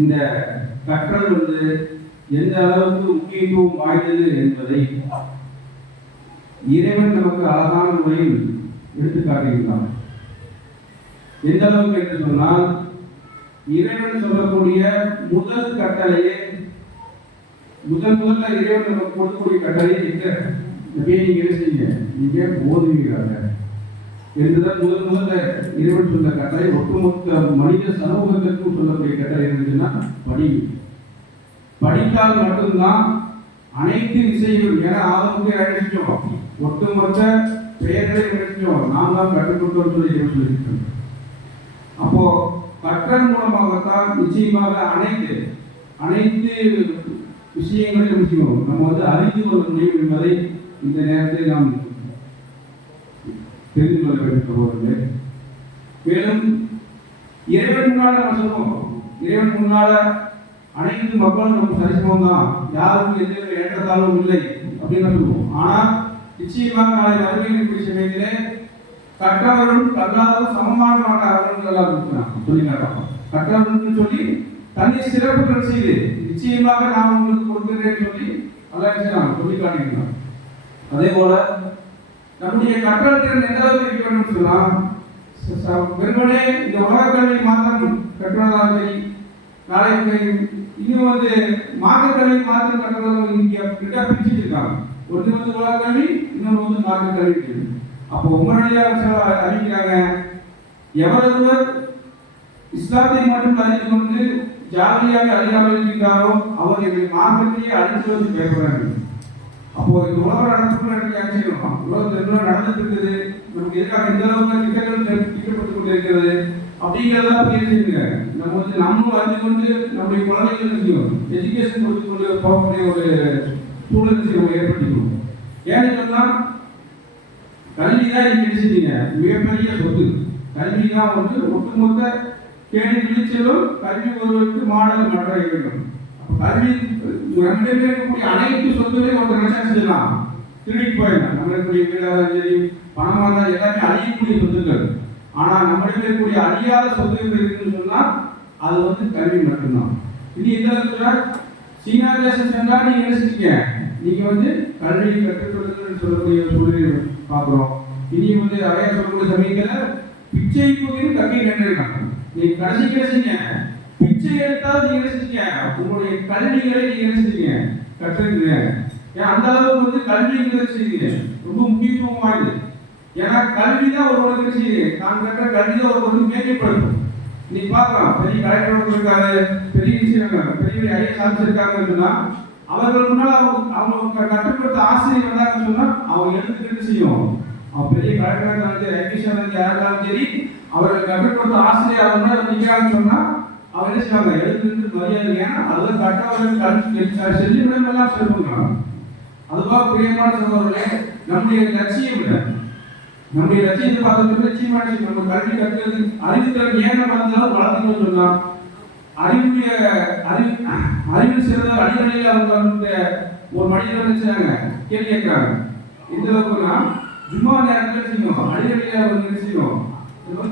இந்த கற்றல் எந்த அளவுக்கு முக்கியத்துவம் வாய்ந்தது என்பதை இறைவன் நமக்கு அழகான முறையில் எடுத்து காட்டுகின்றான். எந்த அளவுக்கு என்று சொன்னால், இறைவன் சொல்லக்கூடிய முதல் கட்டளையே முதல்ல இறைவன் நமக்கு கொடுக்கக்கூடிய கட்டளையே நீங்க செய்யுங்க, நீங்க போதுவீராக என்றுதான் முதல்ல இறைவன் சொன்ன கட்டளை. ஒட்டுமொத்த மனித சமூகத்திற்கும் சொல்லக்கூடிய கட்டளை இருந்துச்சுன்னா படித்தால் மட்டும்தான் அனைத்து விஷயங்களும், ஏன்னா ஆதமுக்கு அழைச்சிட்டோம், ஒட்டுமொத்த பெயர்களை அழைச்சிட்டோம், நாம் தான் கற்றுக்கொண்டோம் சொல்லி இறைவன் சொல்லியிருக்கோம். அப்போ கற்றல் மூலமாகத்தான் நிச்சயமாக அனைத்து விஷயங்களையும் செய்வோம் நம்ம அறிந்து கொள்ள முடியும் என்பதை இந்த நேரத்தில் நாம் தெரிந்து கொள்ள வேண்டும். மேலும் இறைவன் முன்னால நம்ம சொல்லுவோம், இறைவன் முன்னால அனைத்து மக்களும் நம்ம சரிசமம் தான், யாருக்கும் எந்த ஏற்றத்தாழ்வும் இல்லை அப்படின்னு சொல்லுவோம். ஆனா நிச்சயமாக நாளை வருகை சமயத்திலே கற்றவர்களும் கல்லாதவரும் சமமானவராக அவர்கள் சொல்லி காட்டுறோம். கற்றவர்கள் சொல்லி தனி சிறப்புகள் செய்து நிச்சயமாக நான் உங்களுக்கு கொடுக்கிறேன் சொல்லி அல்லாஹ் சொல்லி காட்டுகிறான். அதே போல நம்முடைய கற்றல் திறன் எந்த அளவுக்கு இருக்க வேண்டும் சொல்லலாம். வெறுமனே இந்த உலக கல்வி மாத்திரம் கற்றுவதாலும் சரி, நாளைக்கு இன்னும் மார்க்க கல்வி மாத்திரம் கற்றுவதாலும் இங்கே பிரிச்சு இருக்காங்க. ஒன்று உலக கல்வி, இன்னொன்று மார்க்க கல்வி. அப்போ உங்களுடைய அறிவிக்கிறாங்க, எவரொருவர் இஸ்லாத்தை மட்டும் அறிந்து கொண்டு ஜாலியாக அறியாமல் இருக்கிறாரோ அவர் எங்களுடைய மார்க்கத்தையே அழித்து வந்து பேசுறாங்க. அப்போ இந்த உலக நடப்பு ஆச்சரியம், உலகத்தில் நடந்துட்டு இருக்குது, நமக்கு எதிராக எந்த அளவுக்கு திட்டங்கள் திட்டப்பட்டுக் கொண்டிருக்கிறது அப்படிங்கிறதெல்லாம் பேசுங்க. நம்ம நம்மளும் அறிந்து கொண்டு நம்முடைய குழந்தைகள் எஜுகேஷன் கொடுத்து கொண்டு போகக்கூடிய ஒரு சூழலை நம்ம ஏற்படுத்திக்கணும். ஏன்னு சொன்னால் கல்வி தான் நீங்க நினைச்சிட்டீங்க மிகப்பெரிய சொத்து. கல்வி தான் ஒட்டுமொத்த கேள்வி விழிச்சலும் கல்வி ஒருவருக்கு மாடல் மாற்ற வேண்டும். கல்வி நம்மிடமே இருக்கக்கூடிய அனைத்து சொத்துக்களையும் ஒரு நினைச்சா செஞ்சலாம், திருடிட்டு போயிடலாம். நம்மளுடைய வீடாக சரி, பணமாக இருந்தால் எல்லாமே அழியக்கூடிய சொத்துக்கள். ஆனா நம்மிடமே இருக்கக்கூடிய அழியாத சொத்துக்கள் இருக்குன்னு சொன்னா அது கல்வி மட்டும்தான். இது எந்த அளவுக்கு சீனா தேசம் சென்றா நீங்க நினைச்சிட்டீங்க, நீங்க கல்வியை கற்றுக்கொள்ளுங்கள் சொல்லக்கூடிய சூழ்நிலை பார்க்கிறோம். இனி நிறைய சொல்லக்கூடிய சமயத்துல பிச்சை போதையும் கல்வி நின்றுருக்காங்க. நீங்க கடைசிங்க பிச்சை எடுத்தால் நீங்க நினைச்சிட்டீங்க உங்களுடைய கல்விகளை நீங்க நினைச்சிட்டீங்க கற்றுக்கிறீங்க. ஏன் அந்த அளவுக்கு கல்விங்கிறது செய்யுங்க ரொம்ப முக்கியத்துவம் வாய்ந்தது. ஏன்னா கல்விதான் ஒருவருக்கு செய்யுங்க, நான் கற்ற கல்விதான் ஒருவருக்கு மேம்படுத்தும். நீ பார்க்கலாம், பெரிய கலெக்டர் இருக்காரு, பெரிய விஷயம் பெரிய ஐஏஎஸ் ஆஃபீஸர் இருக்காங்கன்னு சொன்னா அவர்கள் முன்னால் அவங்க கற்றுக் ஆசிரியர் வந்தாங்கன்னு சொன்னா அவங்க எடுத்துக்கிட்டு செய்யும். அவன் பெரிய கலெக்டர் ஐபிஎஸ் யாருந்தாலும் சரி, அவர்கள் கற்றுக் கொடுத்த ஆசிரியர் அவங்க நிற்கிறாங்கன்னு சொன்னா அவங்க என்ன செய்வாங்க, எடுத்துக்கிட்டு மரியாதை. ஏன்னா அதுதான் கற்றவர்கள் செல்லிவிடம் எல்லாம் சொல்லுவாங்க. அதுவாக பிரியமான சகோதரர்களே, நம்முடைய லட்சியம் இல்லை. நம்முடைய லட்சியத்தை பார்த்தோம்னா நிச்சயமான நம்ம கல்வி கற்கிறது அறிவுத்திறன் ஏன் வந்தாலும் வளர்த்துக்கணும் சொல்லலாம். அறிவில் சிறந்த அடிப்படையில் அவங்க ஒரு மனிதர் நினைச்சாங்க கேள்வி கேட்கிறாங்க. இந்த அளவுக்குன்னா சும்மா நேரத்தில் செய்யணும், அடிப்படையில் அவங்க செய்யணும்,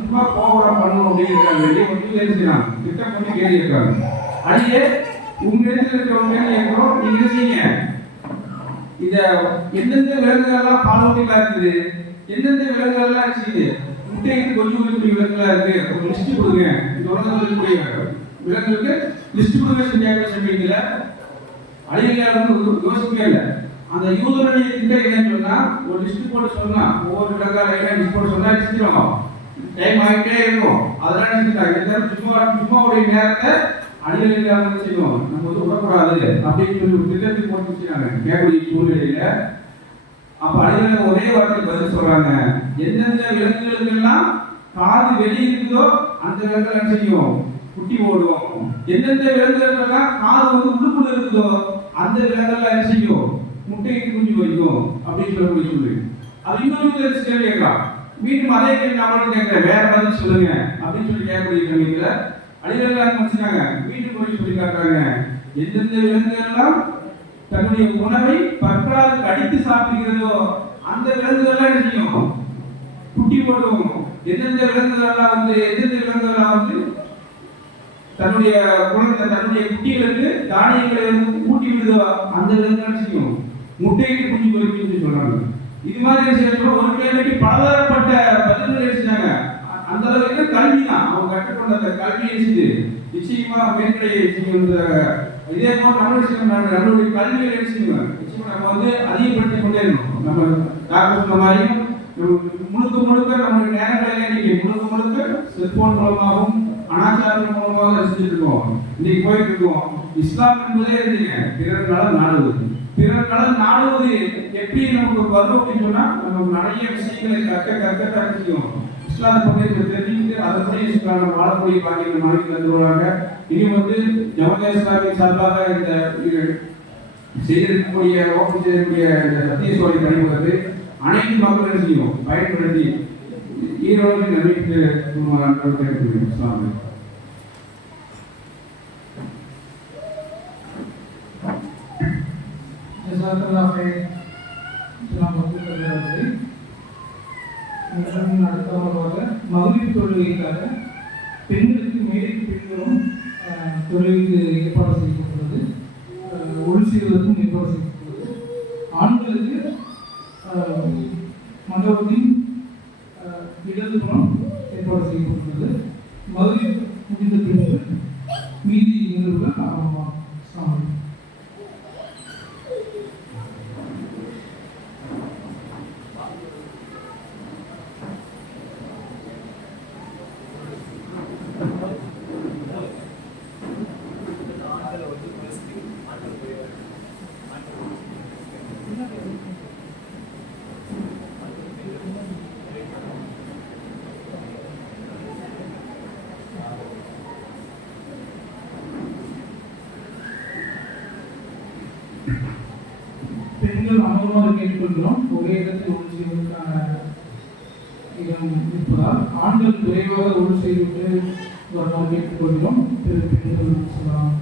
சும்மா போகலாம் பண்ணணும் அப்படின்னு வெளியே செய்யலாம் திட்டம் பண்ணி கேள்வி கேட்கிறாங்க. அடியே உங்க இடத்துல இருக்கிறவங்க கேள்வி கேட்கிறோம், நீங்க செய்யுங்க. இத எந்தெந்த விலங்குகள்லாம் பாலூட்டிகளா இருக்குது, எந்தெந்த விலங்குகள்லாம் செய்யுது, முட்டைக்கு கொஞ்சம் கொஞ்சம் விலங்குகளா இருக்கு, ஒரு லிஸ்ட் கொடுங்க. இந்த உலகத்தில் இருக்கக்கூடிய விலங்குகளுக்கு லிஸ்ட் கொடுங்க சமயத்தில் அழிவுகள் யோசிக்கவே இல்லை. அந்த யூதருடைய திட்டம் என்னன்னு சொன்னா ஒரு லிஸ்ட் போட்டு சொன்னா ஒவ்வொரு விலங்கால லிஸ்ட் போட்டு சொன்னா நிச்சயம் டைம் ஆகிட்டே இருக்கும். அதெல்லாம் நினைச்சிட்டாங்க சும்மாவுடைய நேரத்தை அணிகள் செய்வோம், நம்ம விடக்கூடாது அப்படின்னு சொல்லி ஒரு திட்டத்தை போட்டு வச்சுட்டாங்க கேட்கக்கூடிய சூழ்நிலையில. அப்ப அணிகள் ஒரே வார்த்தை பதில் சொல்றாங்க, எந்தெந்த விலங்குகளுக்கெல்லாம் காது வெளியே இருக்குதோ அந்த விலங்குகள் செய்யும் குட்டி ஓடுவோம், எந்தெந்த விலங்குகளுக்கெல்லாம் காது உள்ளுக்குள்ள இருக்குதோ அந்த விலங்குகள் என்ன செய்யும் முட்டைக்கு குஞ்சு வைக்கும் அப்படின்னு சொல்லக்கூடிய சொல்லு. அது இன்னொரு கேள்வி கேட்கலாம், மீண்டும் அதே கேள்வி நம்மளும் கேட்கிறேன், வேற பதில் சொல்லுங்க அப்படின்னு சொல்லி கேட்கக்கூடிய கேள்விகளை அணிகள் வச்சுட்டாங்க. மீண்டும் போய் சொல்லி காட்டுறாங்க, எந்தெந்த விலங்குகள்லாம் தன்னுடைய உணவை பற்றால் கடித்து சாப்பிடுகிறதோ அந்த விலங்குகள்லாம் என்ன செய்யும் குட்டி போடுவோம். எந்தெந்த விலங்குகள்லாம் எந்தெந்த விலங்குகள்லாம் தன்னுடைய குழந்தை தன்னுடைய குட்டிகளுக்கு தானியங்களை ஊட்டி விடுதா அந்த செய்யும் முட்டைக்கு குஞ்சு பொறிக்குன்னு சொல்றாங்க. இது மாதிரி செய்யறப்ப ஒரு கேள்விக்கு பலதரப்பட்ட பதில்களை செஞ்சாங்க. அந்த அளவுக்கு கல்வி தான் அவங்க கற்றுக்கொண்ட அந்த கல்வியை செஞ்சு நிச்சயமா மேற்கடையை செய்யுங்கிறாங்க. இதே போல நம்மளுடைய கல்வியை செய்யுங்க நிச்சயமா நம்ம வந்து அதிகப்படுத்திக் கொண்டே இருக்கணும். நம்ம டாக்டர் சொன்ன மாதிரியும் முழுக்க நம்மளுடைய நேரங்களை இன்னைக்கு முழுக்க செல்போன் மூலமாகவும் அனாச்சாரம் மூலமாக செஞ்சுட்டு இருக்கோம். இன்னைக்கு போயிட்டு இருக்கோம். இஸ்லாம் என்பதே இருந்தீங்க பிறர் நலம் நாடுவது. பிறர் நலம் நாடுவது எப்படி நமக்கு வரும் அப்படின்னு சொன்னா நமக்கு நிறைய விஷயங்களை கற்க செய்யும். இஸ்லாத்தை பற்றி தெரிஞ்சுக்கிட்டு அதன்படி இஸ்லாம் வாழக்கூடிய பாக்கியம் நாளைக்கு தந்துருவாங்க. இனி வந்து ஜமாத் இஸ்லாமிய சார்பாக இந்த செய்திருக்கக்கூடிய ஓப்பன் செய்யக்கூடிய இந்த சத்திய சோழி பணிமுகத்தை அனைத்து மக்களும் செய்யும் பயன்படுத்தி ஈரோடு நம்பிக்கை இஸ்லாமிய அடுத்தவர்களாக மகளிர் தொழுகைக்காக பெண்களுக்கு மேடைக்கு பெண்களும் தொழுகைக்கு ஏற்பாடு செய்யப்பட்டுள்ளது. ஒளி செய்வதற்கும் ஏற்பாடு செய்யப்பட்டுள்ளது. ஆண்களுக்கு மண்டபத்தின் இடதுபுறம் ஏற்பாடு செய்யப்பட்டுள்ளது. மகளிர் முடிந்த பின்பு மீதி நிகழ்வுகள் சாமி. பெண்கள் அமர்வாக கேட்டுக்கொள்கிறோம். ஒரே இடத்தில் ஒன்று செய்வதற்கான இடம் இருப்பதால் ஆண்கள் விரைவாக ஒன்று செய்துவிட்டு வருமாறு கேட்டுக்கொள்கிறோம். பெண்கள் சொல்லலாம்.